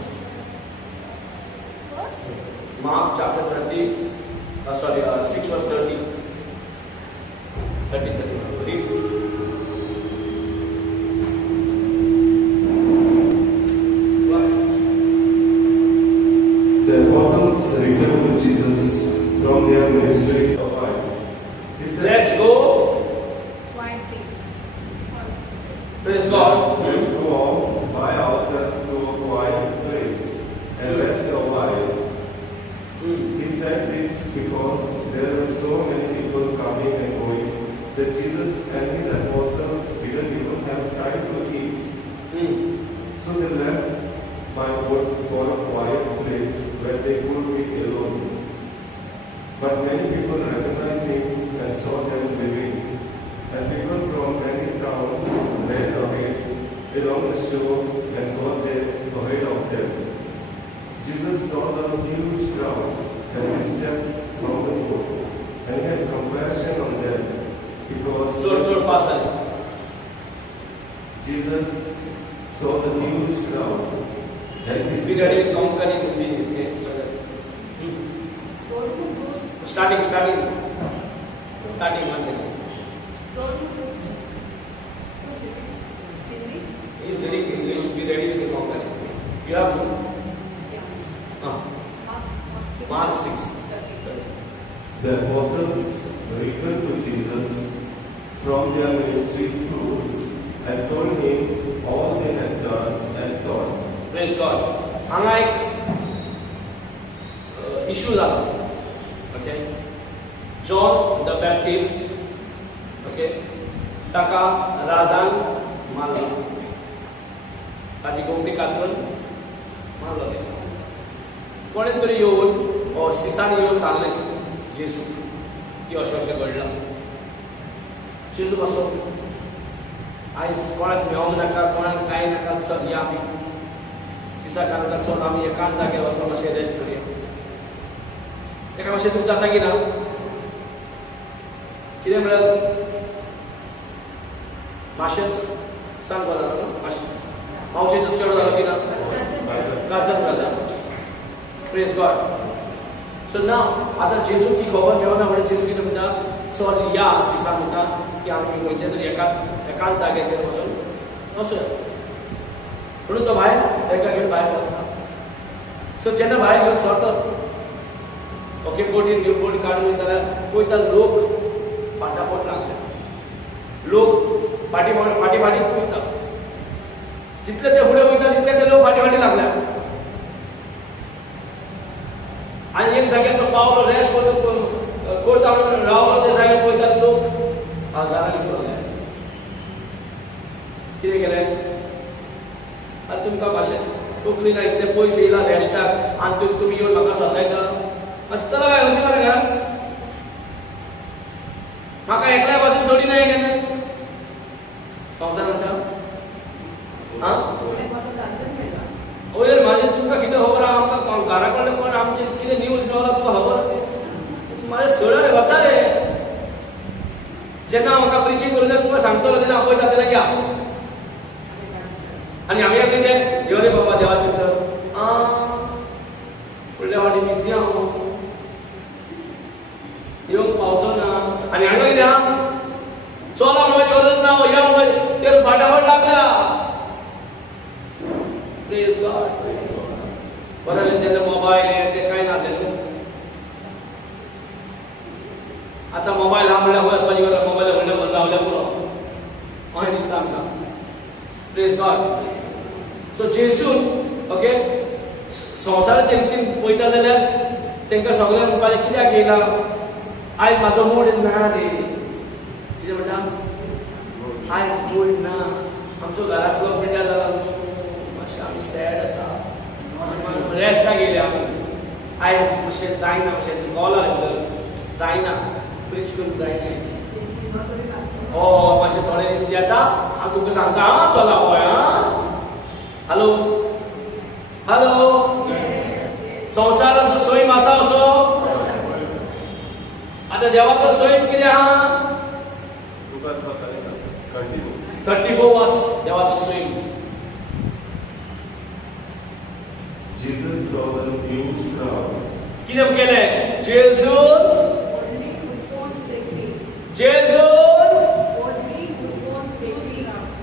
Mark chapter 30, 6 verse 30. 30. Read. The apostles returned to Jesus from their ministry of life. He said, Let's go. Quiet please. Praise God. let's go off by ourselves to a quiet place and rest a while. He said this because there were so many people coming and going that Jesus and his apostles didn't even have time to eat. So they left by boat for a quiet place where they could be alone. But many people recognized him and saw them living, and people from many towns ran away along the shore and got there ahead of them. Jesus saw the huge crowd as he stepped from the boat, and he had compassion on them because Chor fasten. Jesus saw the huge crowd as he We got it conquering in the okay. So that. Go to those. Starting 1 second. Go to those. Hindi. He is reading English. Be ready with the conquering. You have to. Mark 6. the apostles returned to Jesus from their ministry through and told him all they had done and thought. Praise God. हांगा एक issue जाला. Okay. John the Baptist. Okay. ताका राजान मारलो. ताची गोमटी कातरून मारलो तेका. कोणे तरी येवन सिसान येवन सांगलें जेजू की अशें घडलां. जेजू कसो आयज कोणाक मेळोंक नाका कोणाक कांय नाका चल या आमी सिसा सांगता चल आमी एकाच जाग्यार वचोन मातशें रेस्ट करया. तेका मातशें दूख जाता की ना कितें म्हळ्यार मातशेंच सांग जालो मावशेचो चेडो जालो की ना काजन प्रेज गॉड. सो नाव आता जेजू की खबर मेळना म्हणजे जेजू कितें म्हणटा चल या सिसा म्हणटा की आमी खंयचे तरी एकाच जाग्याचेर वचून वचूया म्हणून तो भायर तेका घेवन भायर सरता. सो जेन्ना भायर घेवन सरता ओके बोटीन घेवन बोट काडून वयता जाल्यार पळयता लोक फाटाफट लागले. लोक फाटी पळयता जितले ते फुडें वयता तितले ते लोक फाटी लागल्या. आणि एक जाग्यार तो पावलो रेस्ट करता म्हणून रावलो त्या जाग्यार पळयता लोक हजारांनी पळयले. कितें केलें आतां तुमकां भाशेन कोंकणीन इतले पयस येयला रेस्टाक आनी तुमी येवन म्हाका सतायता अशें चला काय अशें मरे घाल म्हाका एकल्या पासून सोडी ना केन्ना संवसार म्हणटा हां वयर माझे तुमकां कितें खबर आहा आमकां घरा कडल्यान कोण आमचे कितें न्यूज मेवला तुका खबर माझे सळार वचा रे जेन्ना म्हाका प्रिचींग करूं जाय तुका सांगतलो तेन्ना हांव पळयता तेन्ना या आनी हांवें कितें यो रे बाबा देवाचें तर फुडल्या फावटी बिजी हांव येवंक पावचो ना आनी हांगा कितें आहा चला म्हणून गरज ना या म्हणून तेर फाटाफट लागल्या प्रेज गॉड बरें तेन्ना मोबायल हे ते कांय नासलें आतां मोबायल हा म्हणल्यार खंय वचपाची गरज मोबायल म्हणल्यार बंद रावल्या पुरो अशें दिसता आमकां प्रेज गॉड सो जेसून ओके संवसाराचे रितीन पळयता जाल्यार तांकां सगळ्यांक म्हणपाचें कित्याक येयला आयज म्हाजो मूड ना रे कितें म्हणटा आयज मूड ना आमचो घरांतलो पिड्ड्यार जाला मातशें आमी सॅड आसा रेस्टाक येयले आमी आयज मातशें जायना मातशें कॉलार भितर जायना प्रीच करूंक जायना मातशें थोडे दीस येता हांव तुका सांगता आं चला पळय आं हॅलो हॅलो संवसाराचो सैम आसा असो आता देवाचो सैम कितें आहा 34 वर्स देवाचो Sam Jesus saw the huge crowd. कितें केलें जेजून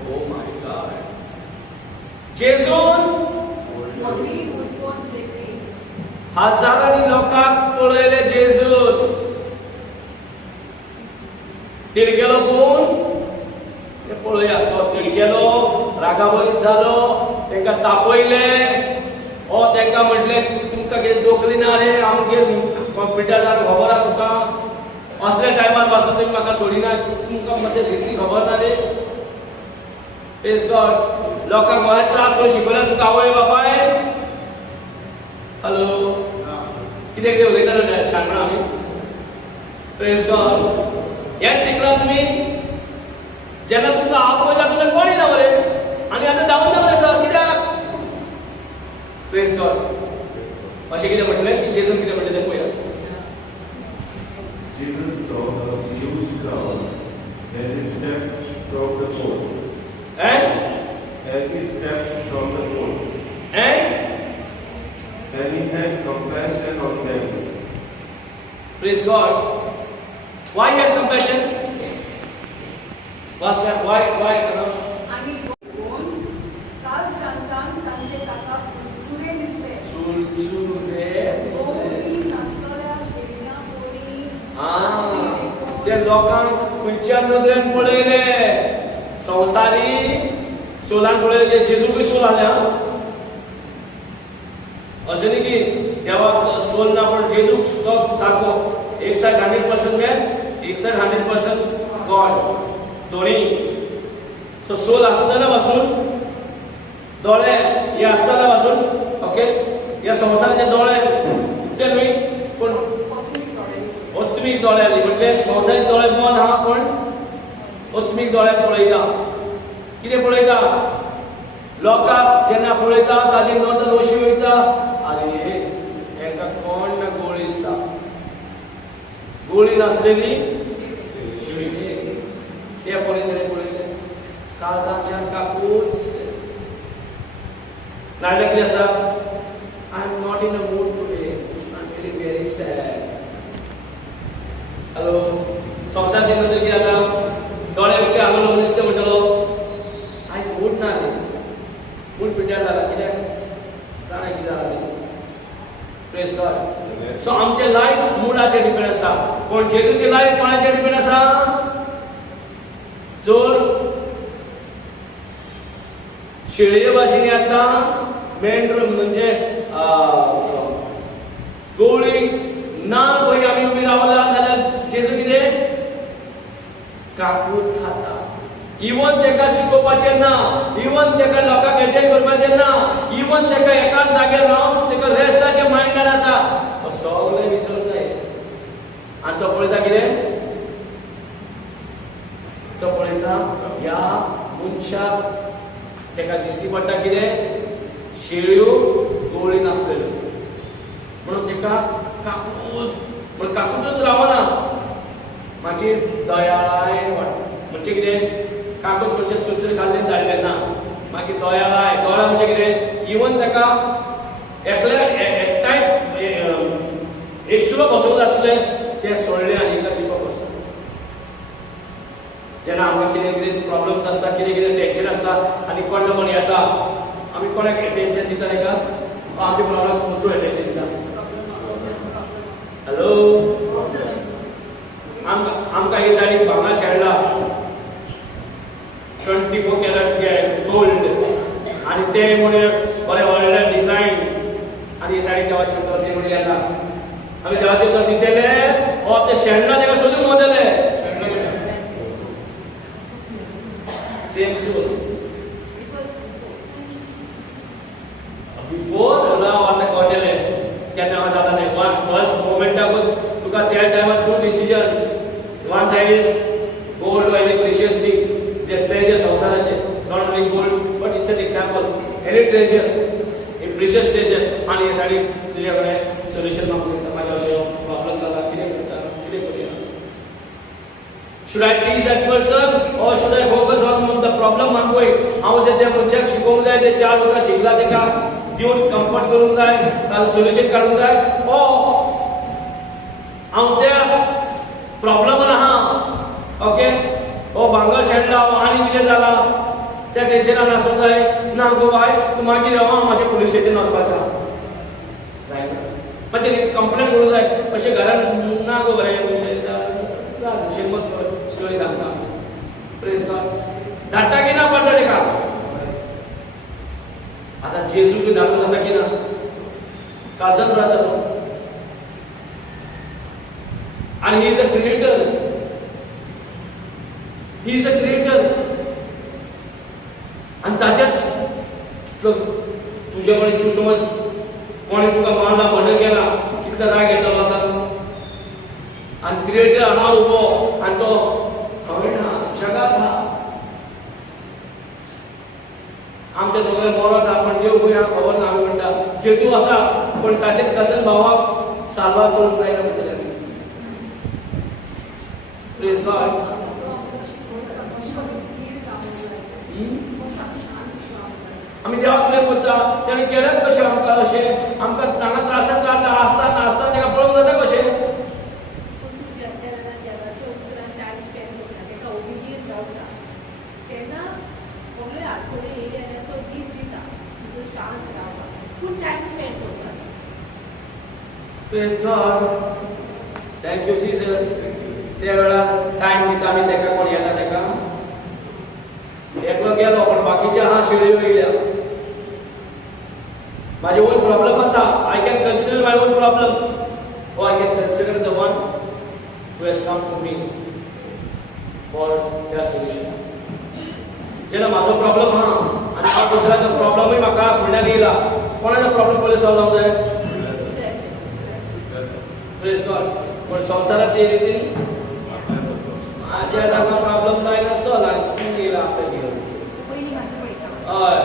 ओ माय गॉड जेजून हजारांनी लोकांक पळयले जेजून तिडकेलो कोण ते पळया तो तिडकेलो रागावरीत जालो तांकां तापयले तांकां म्हटलें तुमकां कितें दोखली ना रे आमगेर कॉम्प्युटर जावन खबर आहा तुका असल्या टायमार पासून तुमी म्हाका सोडिना तुमकां मातशें रिती खबर ना रे प्रेज गॉड लोकांक अशें त्रास करून शिकयला तुका आवय बापाय हॅलो कितें कितें उलयतालो शाणपणां आमी प्रेज गॉड हेच शिकला तुमी जेन्ना तुमकां हांव पळयता तुका कोण येना मरे आनी आतां धांवन धांवन येता कित्याक प्रेज गॉड अशें कितें म्हटलें की जेजून कितें म्हटलें तें पळया Jesus saw the huge crowd as he stepped from the boat. And As he stepped from the boat, and he had compassion on them. praise God. Why he had compassion? Why? आणि कोण काल सांगतान तांचे ताका चुचुरे दिसले कोणी नाचतल्या शेळ्या कोणी ते लोकांक खंयच्या नदरेन पळयले संवसारी सोलान पळयले जेजूकय सोल आल्या अशें न्ही की देवाक सोल ना पण जेजूक तो सारको एक सायड 100% मॅन एक सायड 100% गॉड दोन्ही सो सोल आसतना पासून दोळे हे आसतना पासून ओके ह्या संवसाराचे दोळे ते न्हय पूण ओत्मीक दोळे म्हणजे संवसारीक दोळे बंद आहा पण ओत्मीक दोळे पळयता कितें पळयता लोकांक जेन्ना पळयता ताजे नदर अशी वयता अरे हेका कोण ना गोळी दिसता गोळी नासलेली हे पळयले काळजाच्यान काकून दिसले नाजाल्यार कितें आसा I am not in a mood today I am feeling very sad hello संवसाराचे नदर कितें जाता दोळे उगटे हांगा मनीस कितें म्हणटलो आयज मूड ना रे मूड पिड्ड्यार जाला कित्याक जाणा कितें जाला तें प्रेज गॉड सो आमचे लायफ मुडाचेर डिपेंड आसा पण जेजूचे लायफ कोणाचेर डिपेंड आसा जर शेळये भाशेन आता मेंढर म्हणजे गवळी ना खंय आमी उबी रावला जाल्यार जेजू कितें कापूर खाता इवन तेका शिकोवपाचें ना इवन तेका लोकांक एटेंड करपाचें ना इवन तेका एकाच जाग्यार रावन तेका रेस्टाचे मायंडार आसा सगळें विसरून जाय आनी तो पळयता कितें तो पळयता ह्या मनशाक तेका दिसती पडटा कितें शेळ्यो गवळी नासलेल्यो म्हणून तेका काकूटच रावना मागीर दयाळाय म्हणजे कितें काकूट म्हणजे चुचरे खाल्ले धाडले ना मागीर दयाळाय म्हणजे कितें इवन तेका एकठांय एकसुलो बसोवंक आसलें ते सोडले आनी एका शिकप बसता जेन्ना आमकां कितें कितें प्रॉब्लम्स आसता कितें कितें टेन्शन आसता आनी कोण येता आमी कोणाक टेन्शन दिता तेका आमचे प्रॉब्लम खंयचो टेन्शन दिता हॅलो आमकां ही सायडीक भांगर शेणला 24 कॅरेट गोल्ड आनी ते म्हणे बरे व्हडले डिजायन आनी ही सायडीक देवाची गर्दी म्हण येता आमी देवाची गर्दी दिले हो ते शेणला तेका सोदून मोदले सेम सोल बिफोर नाव आता कळटले केन्ना हांव जातालें वन फर्स्ट मोमेंटाकूच तुका त्या टायमार two decisions one side is gold any precious thing जे ट्रेजर संवसाराचे not only gold but it's an example any treasure in precious treasure आनी हे सायडीक तुजे कडेन सोल्युशन मागूंक येता म्हाज्या अशें प्रॉब्लम जाला कितें करता कितें करूया Should I teach that person or should I focus on the problem मान कोई हांव जे त्या मनशाक शिकोवंक जाय ते चार वर्सां शिकला तेका दिवन कम्फर्ट करूंक जाय ताचो सोल्युशन काडूंक जाय ओ हांव त्या प्रॉब्लमान आहा ओके ओ भांगर शेणला आनी कितें जाला त्या टेन्शनान आसूंक जाय ना गो बाय तूं मागीर हांव मातशें पुलीस स्टेशन वचपाचें मातशें कंप्लेन करूंक जाय अशें घरान ना गो बरें श्रीमंत स्टोरी सांगता प्रेज गॉड धाडटा की ना पडटा तेका आतां जेजू बी धाडूंक जाता की ना काजन ब्रदर आणि ही इज अ क्रिएटर आणि ताच्याच तुझ्या कडेन तूं समज कोणी तुका मारला मर्डर केला कितलो राग येता लोकांक आणि क्रिएटर आहा उबो आणि तो खंय ना जगात आहा आमचे सगळे मरत आहा पण देव खंय आहा खबर ना आमी म्हणटा जेजू आसा पण ताचे कसन भावाक साल्वार करूंक जायना म्हणटले प्रेज गॉड आमी देवाक प्रेम करता तेणी केलेंच कशें आमकां अशें आमकां हांगा त्रासांत आसता तेका पळोवंक जाता कशें Praise God. Thank you Jesus. त्या वेळार टाइम दिता आमी तेका कोण येता तेका एकलो गेलो पण बाकीचे आहा शेळयो येयल्या माझे ओन प्रॉब्लेम आसा I can consider my on problem or I can consider the one who has come to me for their solution. जेन्ना माझो प्रॉब्लेम आहा आनी हांव दुसऱ्याचो प्रॉब्लेमूय म्हाका फुडल्यान येयला कोणाचो प्रॉब्लेम पयलीं सॉल्व जावंक जाय प्रेज गॉड पण संसाराचे रितीन माझ्या नाका प्रॉब्लेम जायना सॉल्व आनी तूं येयला आपल्या घेवन पयलीं म्हाजें पळयता हय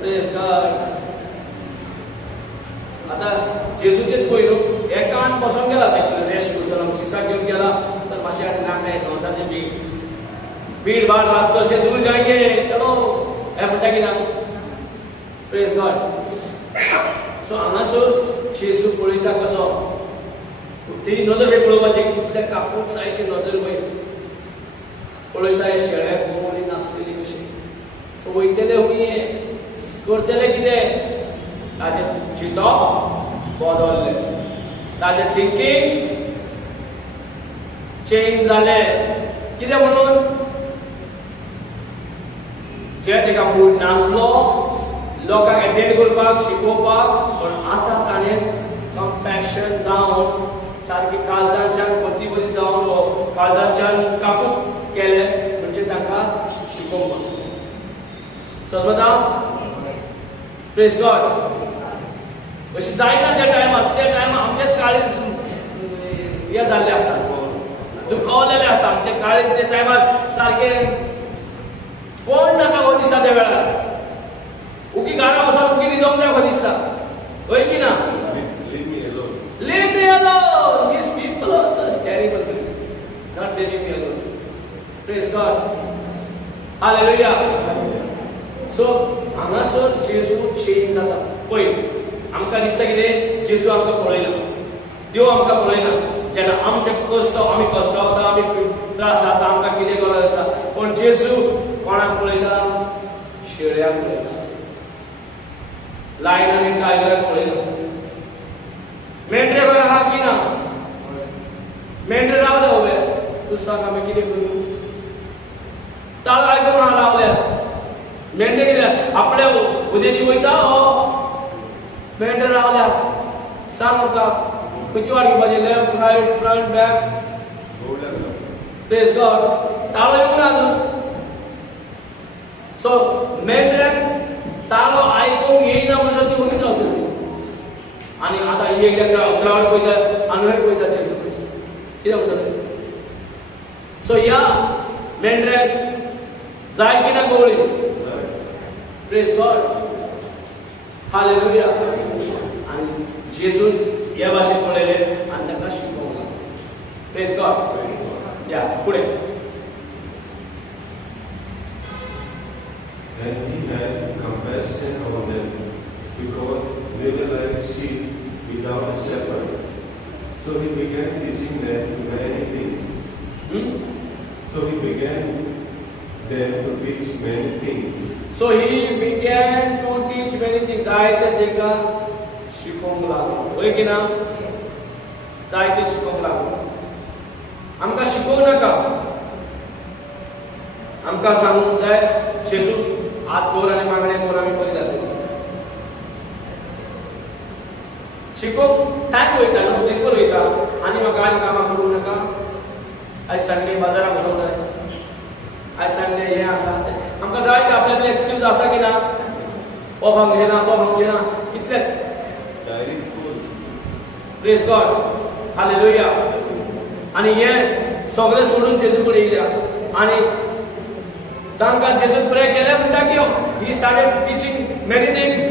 प्रेज गॉड आता जेजूचेच पळय न्हू एकांत बसून गेला एक्चुअली रेस्ट करताना सिसा घेवन गेला तर मातशें नाका हें संवसाराचें भीड़ भाड़ रास्ते से दूर जाएंगे चलो है म्हणटा की ना प्रेज गॉड सो हांगासर जेजू पळयता कसो तेणी नदर पळोवपाची कितले कापूट जायचे नदर पळयता हे शेळे कोणी नासलेली कशी सो वयतले हुये करतले कितें ताजे चिंतप बदलले ताजे थिंकींग चेंज जाले कितें म्हणून जे तेका मूळ नासलो लोकांक एटेंड करपाक शिकोवपाक पण आतां ताणें कंपॅशन जावन सारकी काळजांच्यान प्रतिबंध जावन काळजांच्यान कापूट केले म्हणजे ताका शिकोवंक बसलो समजता प्रेज गॉड अशी जायना त्या टायमार आमचेच काळीज हे जाल्ले आसतात दुखवलेले आसता आमचे काळीज त्या टायमार सारखे कोण नाका हो दिसा त्या वेळार हालेलुया. सो हांगासर जेजू चेंज जाता. पळय आमकां दिसता कितें जेजू आमकां पळयना, देव आमकां पळयना. जेन्ना आमचे कश्ट आमी कश्टावता, आमी त्रास जाता, आमकां कितें गरज आसा, पण जेजू कोणाक पळयता? शेळ्याक पळयता, लायन आनी टायगराक पळयना. मेंढरे खंय आहा की ना? मेंढरे रावले उबे. तूं सांग आमी कितें करूं? ताळ आयकून हांव रावल्या. मेंढरे कितें आपल्या उदेशी वयता? मेंढरे रावल्या. सांग म्हाका खंयची वाट घेवपाची? Left, right, front, back? Praise God. ताळो येवंक ना अजून. सो मेंढऱ्याक ताळो आयकूंक येयना म्हणून ती उडीत रावतली. आनी आतां ही एकल्या क्रावड पळयता आनी हें पळयता जेजू कितें म्हणटलें? सो ह्या मेंढऱ्याक जाय की ना गवळी? Praise God. हालेलुया. आनी जेजून ह्या भाशेन पळयलें आनी ताका शिकोवंक लागलो. Praise God. या पुढे. And he had compassion on them, because they were like sheep without a shepherd. So he began teaching them many things. So he began them to teach many things. So he began to teach many things. जायते तेका शिकोवंक लागलो. होय की ना? जायते शिकोवंक लागलो. आमकां शिकोवंक नाका. आमकां सांगूंक जाय जेजू हात दवर आनी मागणे करून आमी बरी जातली. शिकोवंक टायम वयता न्हू, दिसभर वयता. आनी म्हाका आनी कामां करूंक नाका. आयज संडे बाजाराक वचूंक जाय, आयज संडे हें आसा. आमकां जाय ते आपल्याले एक्सक्यूज आसा की ना? हो फंक्शन ना, तो फंक्शन ना, इतलेंच. Diary full. Praise God. Hallelujah. आनी हें सगळें सोडून जेजू कडेन येयल्या. आनी तांकां जेजू प्रे केलें म्हणटा की he started teaching many things.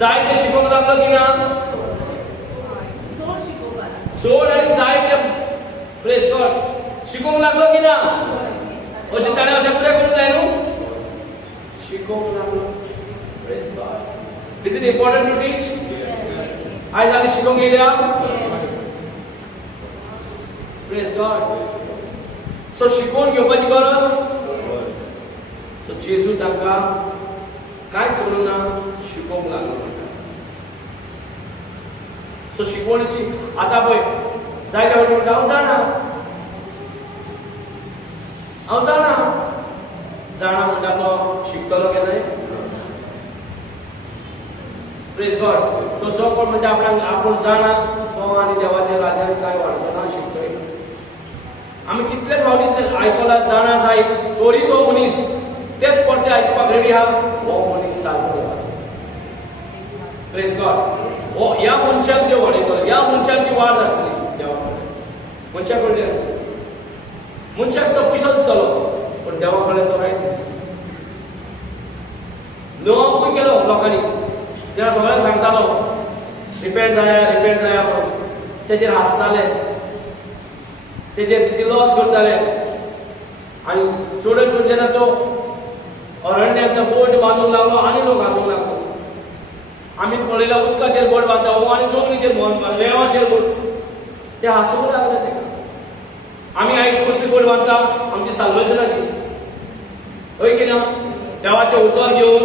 जायते शिकोवंक लागलो की ना? चड शिकोवपाक. चड आनी जायते प्रेज गॉड शिकोवंक लागलो की ना? अशें ताणें अशें प्रे करूंक जाय न्हू? शिकोवंक लागलो. Praise God. Is it important to teach? आयज आमी शिकोवंक येयल्या? Praise God. सो शिकोवन घेवपाची गरज. सो जेजू तांकां कांयच म्हणूना, शिकोवंक लागलो म्हणटा. सो शिकवणीची आतां पळय जायते फावटी म्हणटा हांव जाणा म्हणटा तो शिकतलो केन्नाय? Praise God. सो जो कोण म्हणटा आपूण जाणा तो आनी देवाच्या राज्यांत कांय वाडटना शिकतोय. आमी कितलेच फावटी आयकलां जाणा जाय, तोरी तो मनीस तेच परते आयकपाक रेडी आहा, हो मनीस सारको देवाचो. Praise God. हो ह्या मनशाक देव वाडयतलो, ह्या मनशाची वाड जातली देवा कडेन. मनशा कडल्यान मनशाक तो पिसो दिसतलो, पण देवा कडेन तो रायट मनीस. नोवाकूय केलो लोकांनी. जेन्ना सगळ्यांक सांगतालो रिपेंट जाया म्हणून, तेजेर हांसताले, तेजे लॉस करताले. आनी चडून चड जेन्ना तो अरण्यात बोट बांदूंक लागलो आनी लोक हांसूंक लागलो. आमी पळयला उदकाचेर बोट बांदता, हो आनी जमनीचेर वेवाचेर बोट. ते हांसूंक लागले तेका. आमी आयज कसली बोट बांदता? आमची साल्वेशनाची. होय की ना? देवाचें उतर घेवन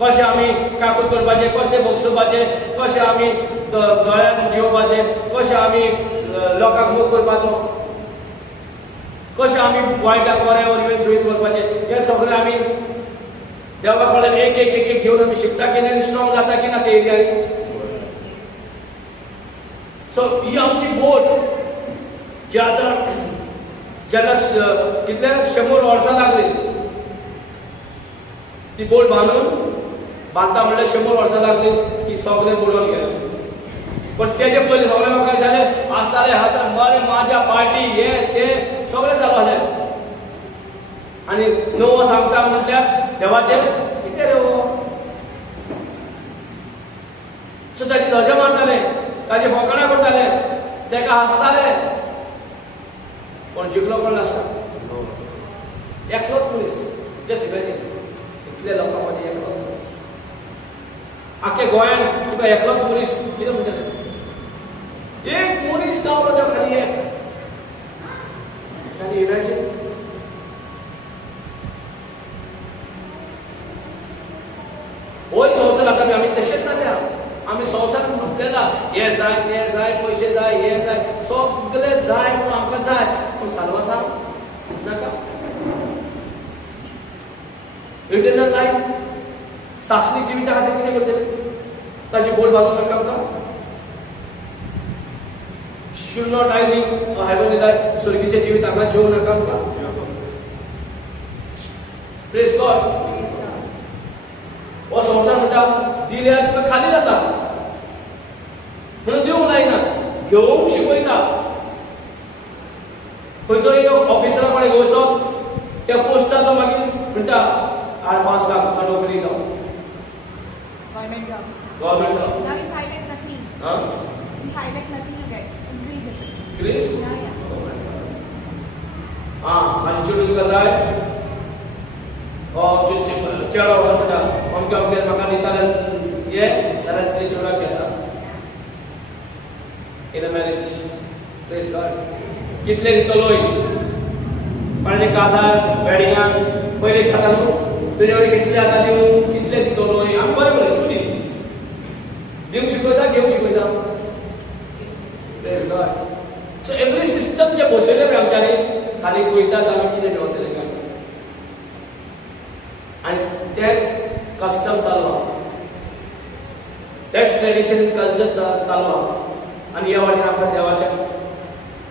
कशें आमी काकूट करपाचें, कशें भोगसोवपाचें, कशें आमी दोळ्यांत जेवपाचें, कशें आमी लोकांक मोग करपाचो, कशें आमी वायटाक बरें वरवीं चोयत करपाचें, हें सगळें आमी देवा कडेन एक एक एक एक घेवन आमी शिकता की ना, स्ट्रॉंग जाता की ना ते एरियानी. सो ही आमची बोट जी आतां जेन्ना कितले 100 वर्सां लागली ती बोट बांदता म्हणल्यार 100 वर्सां लागली की सगळे बुडोवन गेले. पण तेजे पयलीं सगळे लोक काय झाले आसताले हातान बरे माझ्या पार्टी हे ते सगळे चालू आनी नवो सांगता म्हटल्यार देवाचेर कितें रे हो. सो ताची धजा मारताले, ताचे फकाणां करताले, तेका हांसताले, पण जिखलो कोण नासता, एकलोच मनीस. जस्ट इमॅजिन इतल्या लोकांमध्ये एकलो मनीस आख्या गोंयांत तुका एकलो मनीस कितें म्हणटले एक मनीस गावलो तो खाली एक Can you imagine? होय संवसारात आमी तशेंच जाल्या आमी संवसारान गुंतलेला हे जाय पयशे जाय हे जाय सगळे जाय म्हणून आमकां जाय पूण साल्वासा नाका इटर्नल लायफ सासणीक जिविता खातीर कितें करतले ताची बोड बाजू नाका आमकां should not I live a heavenly life स्वर्गीचे जीवित आमकां जेवू नाका आमकां प्रेज गॉड हो संवसार म्हणटा दिल्यार तुका खाली जाता म्हणून दिवंक लायना घेवंक शिकयता खंयचो एक ऑफिसरा कडेन वचप त्या पोस्टाचो मागीर म्हणटा 8-5 लाख तुका नोकरी गाव Government job. Government job Now in 5 lakhs nothing. हां In 5 lakhs nothing you get. Increase it. Grace Yeah, yeah. हां माझी चेडूं तुका जाय तुमचे चेडो असो म्हणटा अमके म्हाका दिताले हे जाल्यार ते चेडवाक घेता in a marriage praise God कितले दितलोय म्हणजे काजार वेडिंगाक पयलीं जाता न्हू तुजे कडेन कितले आतां दिवं कितले दितलोय आमी बरें परिस्थिती दिवंक शिकयता घेवंक शिकयता praise God so every system जे बसयले पळय आमच्यांनी खाली पळयतात आमी कितें ठेवतले काय आणि ते कस्टम चालवा ते ट्रेडिशन कल्चर चालवा आणि ह्या वाटेन आपण देवाच्या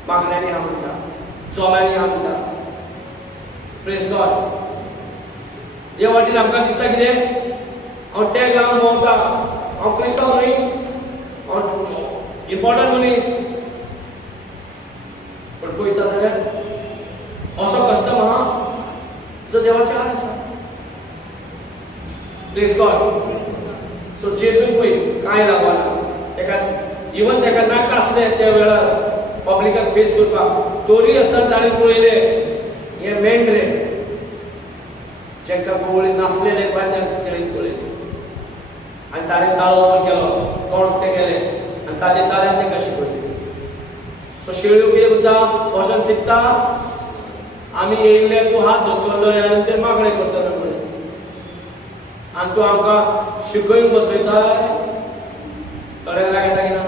मागण्यांनी हा म्हणटा जोम्यांनी हा म्हणटा प्रेज गॉड ह्या वाटेन आमकां दिसता कितें हांव ते गांव भोंवता हांव क्रिस्तांव न्हय हांव इम्पॉर्टंट मनीस पण पळयता जाल्यार असो कस्टम आहा जो देवाच्या आड आसा प्रेज गॉड सो जेसून पळय कांय लागना तेका इवन तेका नाका आसलें त्या वेळार पब्लिकाक फेस करपाक तोरी आसतना ताणें पळयले हे मेंढरे जेंका कवळी नासलेले पळय तेणें पळयले आनी ताणें ताळो केलो तोंड ते गेले आनी ताजे ताळ्यान तेका शिकयलें सो शेळ्यो कितें करता वचन शिकता आमी येयले तूं हात धरतलो आनी ते मागणे करतलो म्हणून आणि तू आमकां शिकयून बसयता थोड्या जाणांक येता की ना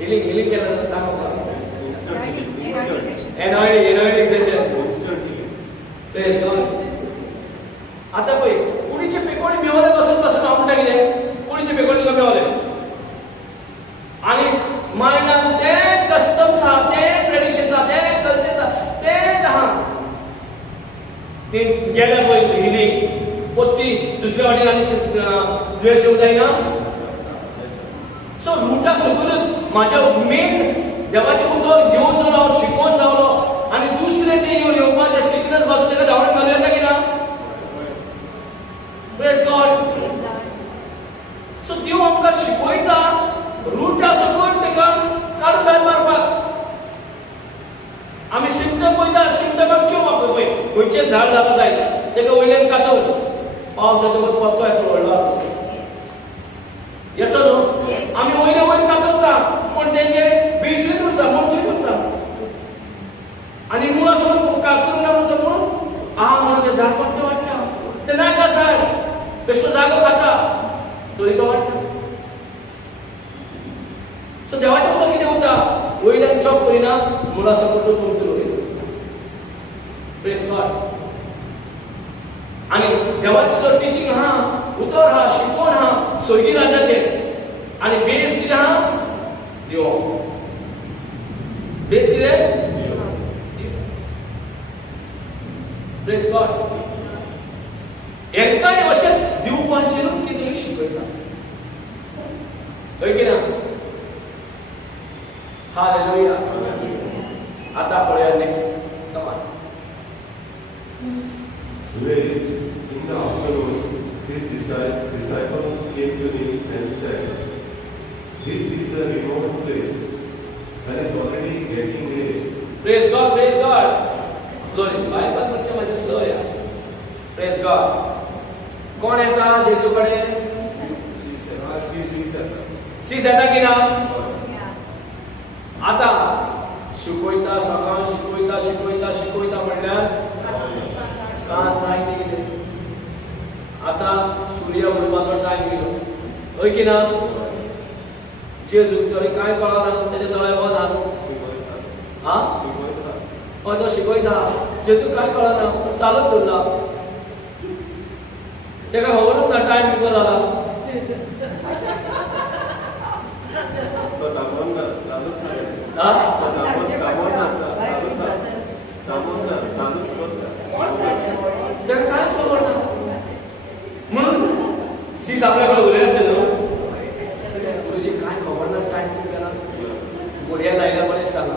हिलिंग केलं सांग म्हाका एनॉयडिंग सेशन प्रेज गॉड आतां पळय कुडीचे पेकोडी मेवले बसून हांव म्हणटा कितें कुडीचे पेकोडी मेवले आनी मायनाक ते कस्टम्स आहा ते ट्रेडिशन्स आहा ते कल्चर्स आहा तेच आहा ती गेल्यार पळय हिलिंग पोती दुसऱ्या वाटेन आनी द्वेष येवंक जायना सो रुटाक सकूनच म्हाज्या मेन देवाचे उतर घेवन जर हांव शिकोवन रावलो आनी दुसऱ्याचे येवपाचे सिकनेस बाजू तेका धांवडून घालूं येता की ना प्रेज गॉड सो देव आमकां शिकयता रुटा सकून तेका काडून भायर मारपाक आमी सिम्टम पळयता सिम्टमाक चोवप पळय खंयचें झाड जावपाक जाय तेका वयल्यान कातप पावस येता पत्तो येता व्हडलो येस न्हू आमी वयले वयर कातवता पूण तेंचे बीजूय उरता मोठूय उरता आनी मुळां सोडून कातूंक ना म्हणटा म्हणून आहा म्हणून ते झाड पट्टे वाडटा ते नाका झाड बेश्टो जागो खाता तरी तो वाडटा सो देवाचें उतर कितें उरता वयल्यान चॉप करिना मुळां सकट तो तुमचो वयता प्रेज गॉड आणि देवाची जो टीचिंग आहा उतर आहा शिकवण आहा स्वर्गीय राजाचे आणि बेस कितें आहा देव बेस कितें प्रेज गॉड एकाय अशें दिवपाचेरूच कितें शिकयता होय की ना हालेलुया आतां पळया नेक्स्ट कमान Late in the afternoon, his disciples came to him and said, "This is a remote place, and it's already getting late." Praise God, praise God. Slowly. Bible बच्चे मुझे slow यार. गॉड कोण येता जेजू कडेन शीस येता की ना आता शिकयता सकाळ शिकयता म्हणल्यार सांज जायत गेली आता सूर्य उडपाचो टायम गेलो होय की ना जेजू तरी काय कळना त्याचे दोळे बंद हा हय तो शिकयता जेजू काय कळना चालत दवरला तेका खबरूच ना टायम कितलो जाला तेका कांयच खबर ना म्हणून शीस आपल्याकडे उलय असते न्हू गुरुजी काय खबर ना टायम किती गेला घडयाळ लायल्या बरें दिसताना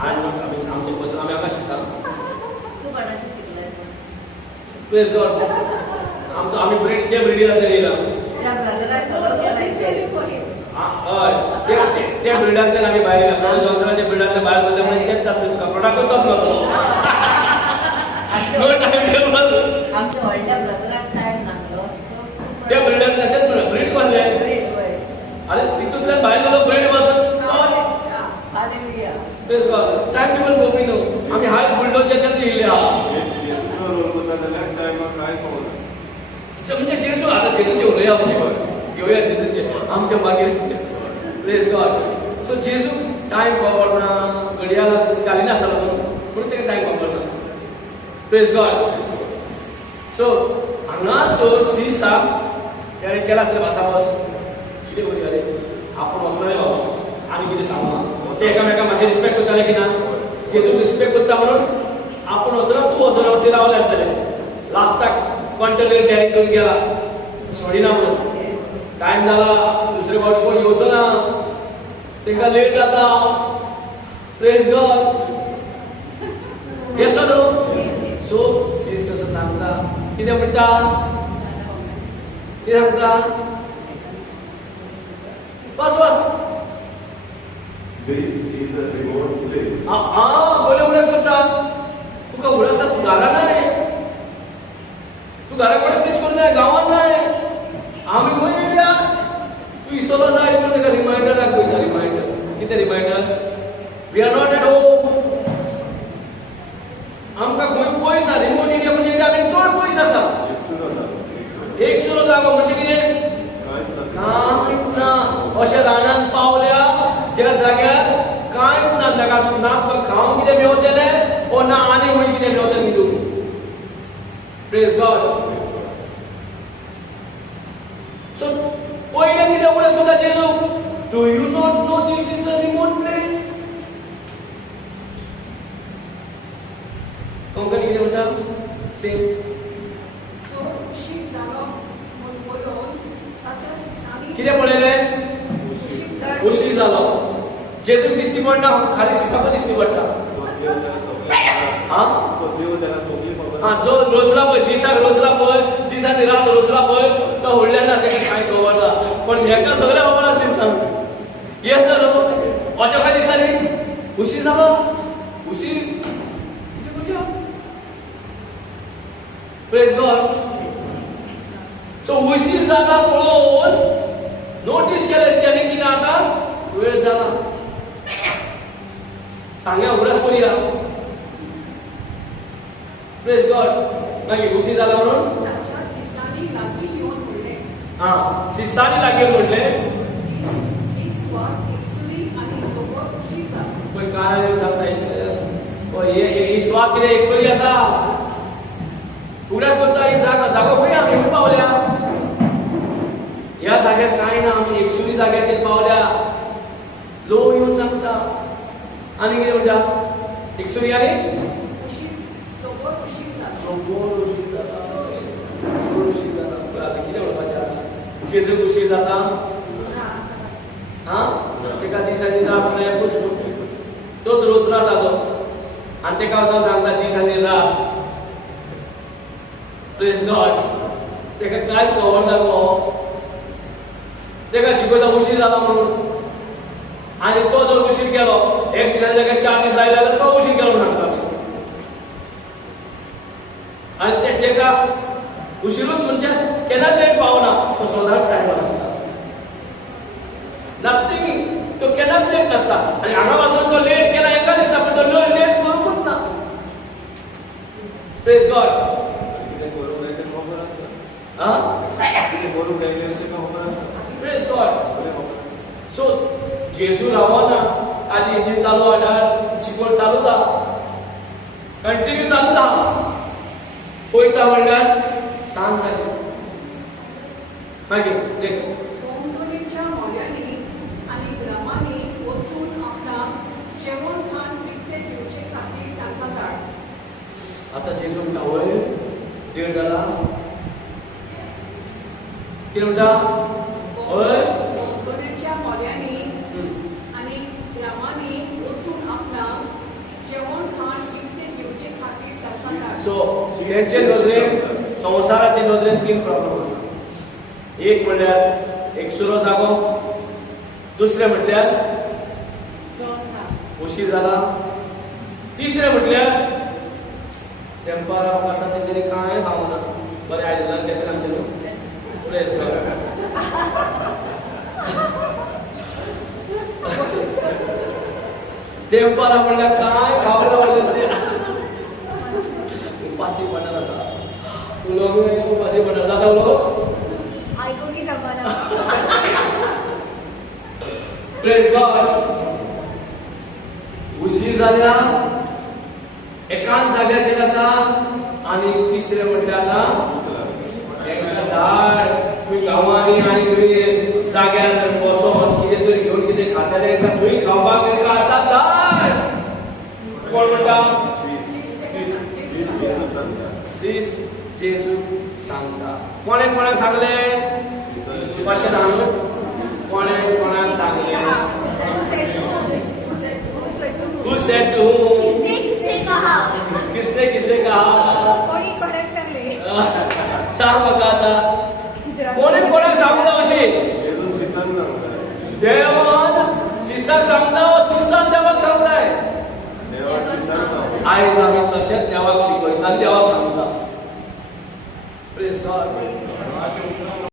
आज आमचे बसून आमी आतां शिकता प्रेज गॉड आमचो आमी ब्रीड ते ब्रिडींतल्यान येयला हय त्या ब्रिडांतल्यान आमी भायर येयला जॉन्सनाच्या ब्रिडांतल्यान भायर सरले म्हणून तेच जातलें तुका प्रोडक्टच जातलो नो टायम टेबल आमच्या व्हडल्या ब्रदराक टायम नासलो त्या ब्रिडांतल्यान तेच म्हणून ब्रीड बांदले अरे तितूंतल्यान भायर गेलो ब्रीड बसून प्रेज गॉड टायम टेबल पळोवपी न्हू आमी हाय बुलडोजरच्यान येयले आहा म्हणजे जेजू आता जेजूचे उलया अशें घेवया जेजूचे आमच्या मागीर प्रेज गॉड सो जेजू टायम खबर ना घडयाळ घाली नासलो पूण तेका टायम खबर ना प्रेज गॉड सो हांगा सो सीसाक तेणें केला आसलें भासा बस कितें करूया आपूण वचनाले बाबा आमी कितें सांगना ते एकामेकाक मातशें रिस्पेक्ट करताले की ना जेजू रिस्पेक्ट करता म्हणून आपूण वचना तूं वचना वरती रावले आसतले लास्टाक कोणतरी डॅरी करून गेला सोडिना म्हणून टायम जाला दुसरे फावटी कोण येवचो ना तांकां लेट जाता प्रेज गॉड येसो न्हू सो सीस असो सांगता कितें म्हणटा कितें सांगता वाच This is a remote place. बोले उडस करता तुका उडस घरा नाही तू घराकडे प्लीज कोण नाही गावात नाही आम्ही खंय येयल्या तू इसोला जाय पण ताका रिमाइंडर दाखयता रिमाइंडर कितें reminder we are not at home आमकां खंय पयस आसा रिमोट एरिया म्हणजे आमी चड पयस आसा एक सुरो जागो म्हणजे कितें कांयच ना अशें रानांत पावल्या ज्या जाग्यार कांयच ना ताका ना तुका खावंक कितें मेवतलें ओ ना आनी खंय कितें मेवतलें न्हिदूंक प्रेज गॉड सो पयले कितें उलयस करता जेजू do you not know this is a remote place Konkani कितें म्हणटा सेम सो उशीर जालो म्हूण बोलून ताच्या शिसांनी कितें पळयलें उशीर जालो जेजूक दिसती पडना खाली शिसाक दिसती पडटा जो रोसला पळय दिसाक रोसला पळय दिसांनी रात रोसला पळय तो व्हडल्या ना ताका कांय खबर ना पण हेका सगळें खबर आसा शिसांक ये न्हू अशें काय दिसताली उशीर जालो उशीर कितें करूया प्रेज गॉड सो उशीर जाला पळोवन नोटीस केलें तेणी कितें आतां वेळ जाला सांगया उगडास करूया प्रेज गॉड मागीर उशीर जाला म्हणून ताच्या शिसांनी लागीं येवन म्हणलें शिसांनी लागीं म्हणलें ही सुवात एकसुरी आनी जोबोर उशीर जालो पळय काय सांगता पळय ही स्वाद कितें एकसोरी आसा उगडास करता ही जागो खंय आमी खंय पावल्या ह्या जाग्यार कांय ना आमी एकसुरी जाग्याचेर पावल्या लो येवन सांगता आनी कितें म्हणटा एकसुरी आनी उशीर जोबोर उशीर जालो जोबोर उशीर जाता जोबोर उशीर जाता पळय आतां कितें म्हणपाचें आतां जेजूक उशीर जाता तेका दिसांनी रात म्हणल्यार तोच रोसला ताजो आनी तेका वचोन सांगता दिसांनी रात प्रेज गॉड तेका कांयच खबर ना गो तेका शिकयता उशीर जाला म्हणून आनी तो जर उशीर केलो एक दिसाच्या जाग्यार 4 दीस लायले जाल्यार तो उशीर केलो सांगता लेट नसता आणि हांगापासून तो लेट केला एका दिसता पण तो लेट करूंकूच ना. Praise God. Praise God. So जेजू रावना आज इंजिन चालू आसा, शिकवण चालू आसा, कंटिन्यू चालू आसा. पळयता म्हणल्यार सांज जाली. मागीर नेक्स्ट बोंडोलीच्या मोल्यांनी आनी ग्रामांनी वचून आपणाक जेवण खाण विकतें घेवचे खातीर तांकां धाड. आता जेजू म्हणटा वय देड जाला कितें म्हणटा वय बोंडोलीच्या मोल्यांनी आनी ग्रामांनी वचून आपणाक जेवण खाण विकतें घेवचे खातीर तांकां धाड. सो हेंचे नदरेन संवसाराचे नदरेन 3 प्रॉब्लेम आसा. एक म्हणल्यार एकसुरो जागो, दुसरें म्हणल्यार उशीर जाला, तिसरें म्हणल्यार तेंपार आसा ते तरी कांय खावंक ना. बरें आयज लंच येता आमचें न्हू. Praise God. तेंपार म्हणल्यार कांय खावंक ना म्हणल्यार ते उपासी पडत आसा. उलोवंक उपासी पडत जाता उलोवंक. ऐकू की जमाना. Praise God. उशीर जाल्या एकाच जाग्याचेर आसा आनी तिसरें म्हणल्यार तांकां धाड. तुमी गांवांनी आनी थंय जाग्यार बसोन कितें तरी घेवन कितें खातले थंय खावपाक तांकां आतां धाड. कोण म्हणटा सीस जेजू सांगता. कोणें कोणाक सांगलें मातशें सांग. कोणें कोणाक सांगलें. Who said to whom? किसने किससे कहा? किसने किसे कहा. कोणी कोणाक सांगले. सांग म्हाका आतां. कोणें कोणाक सांगता अशें. देवान सिसाक सांगता, सिसान देवाक सांगताय. आयज आमी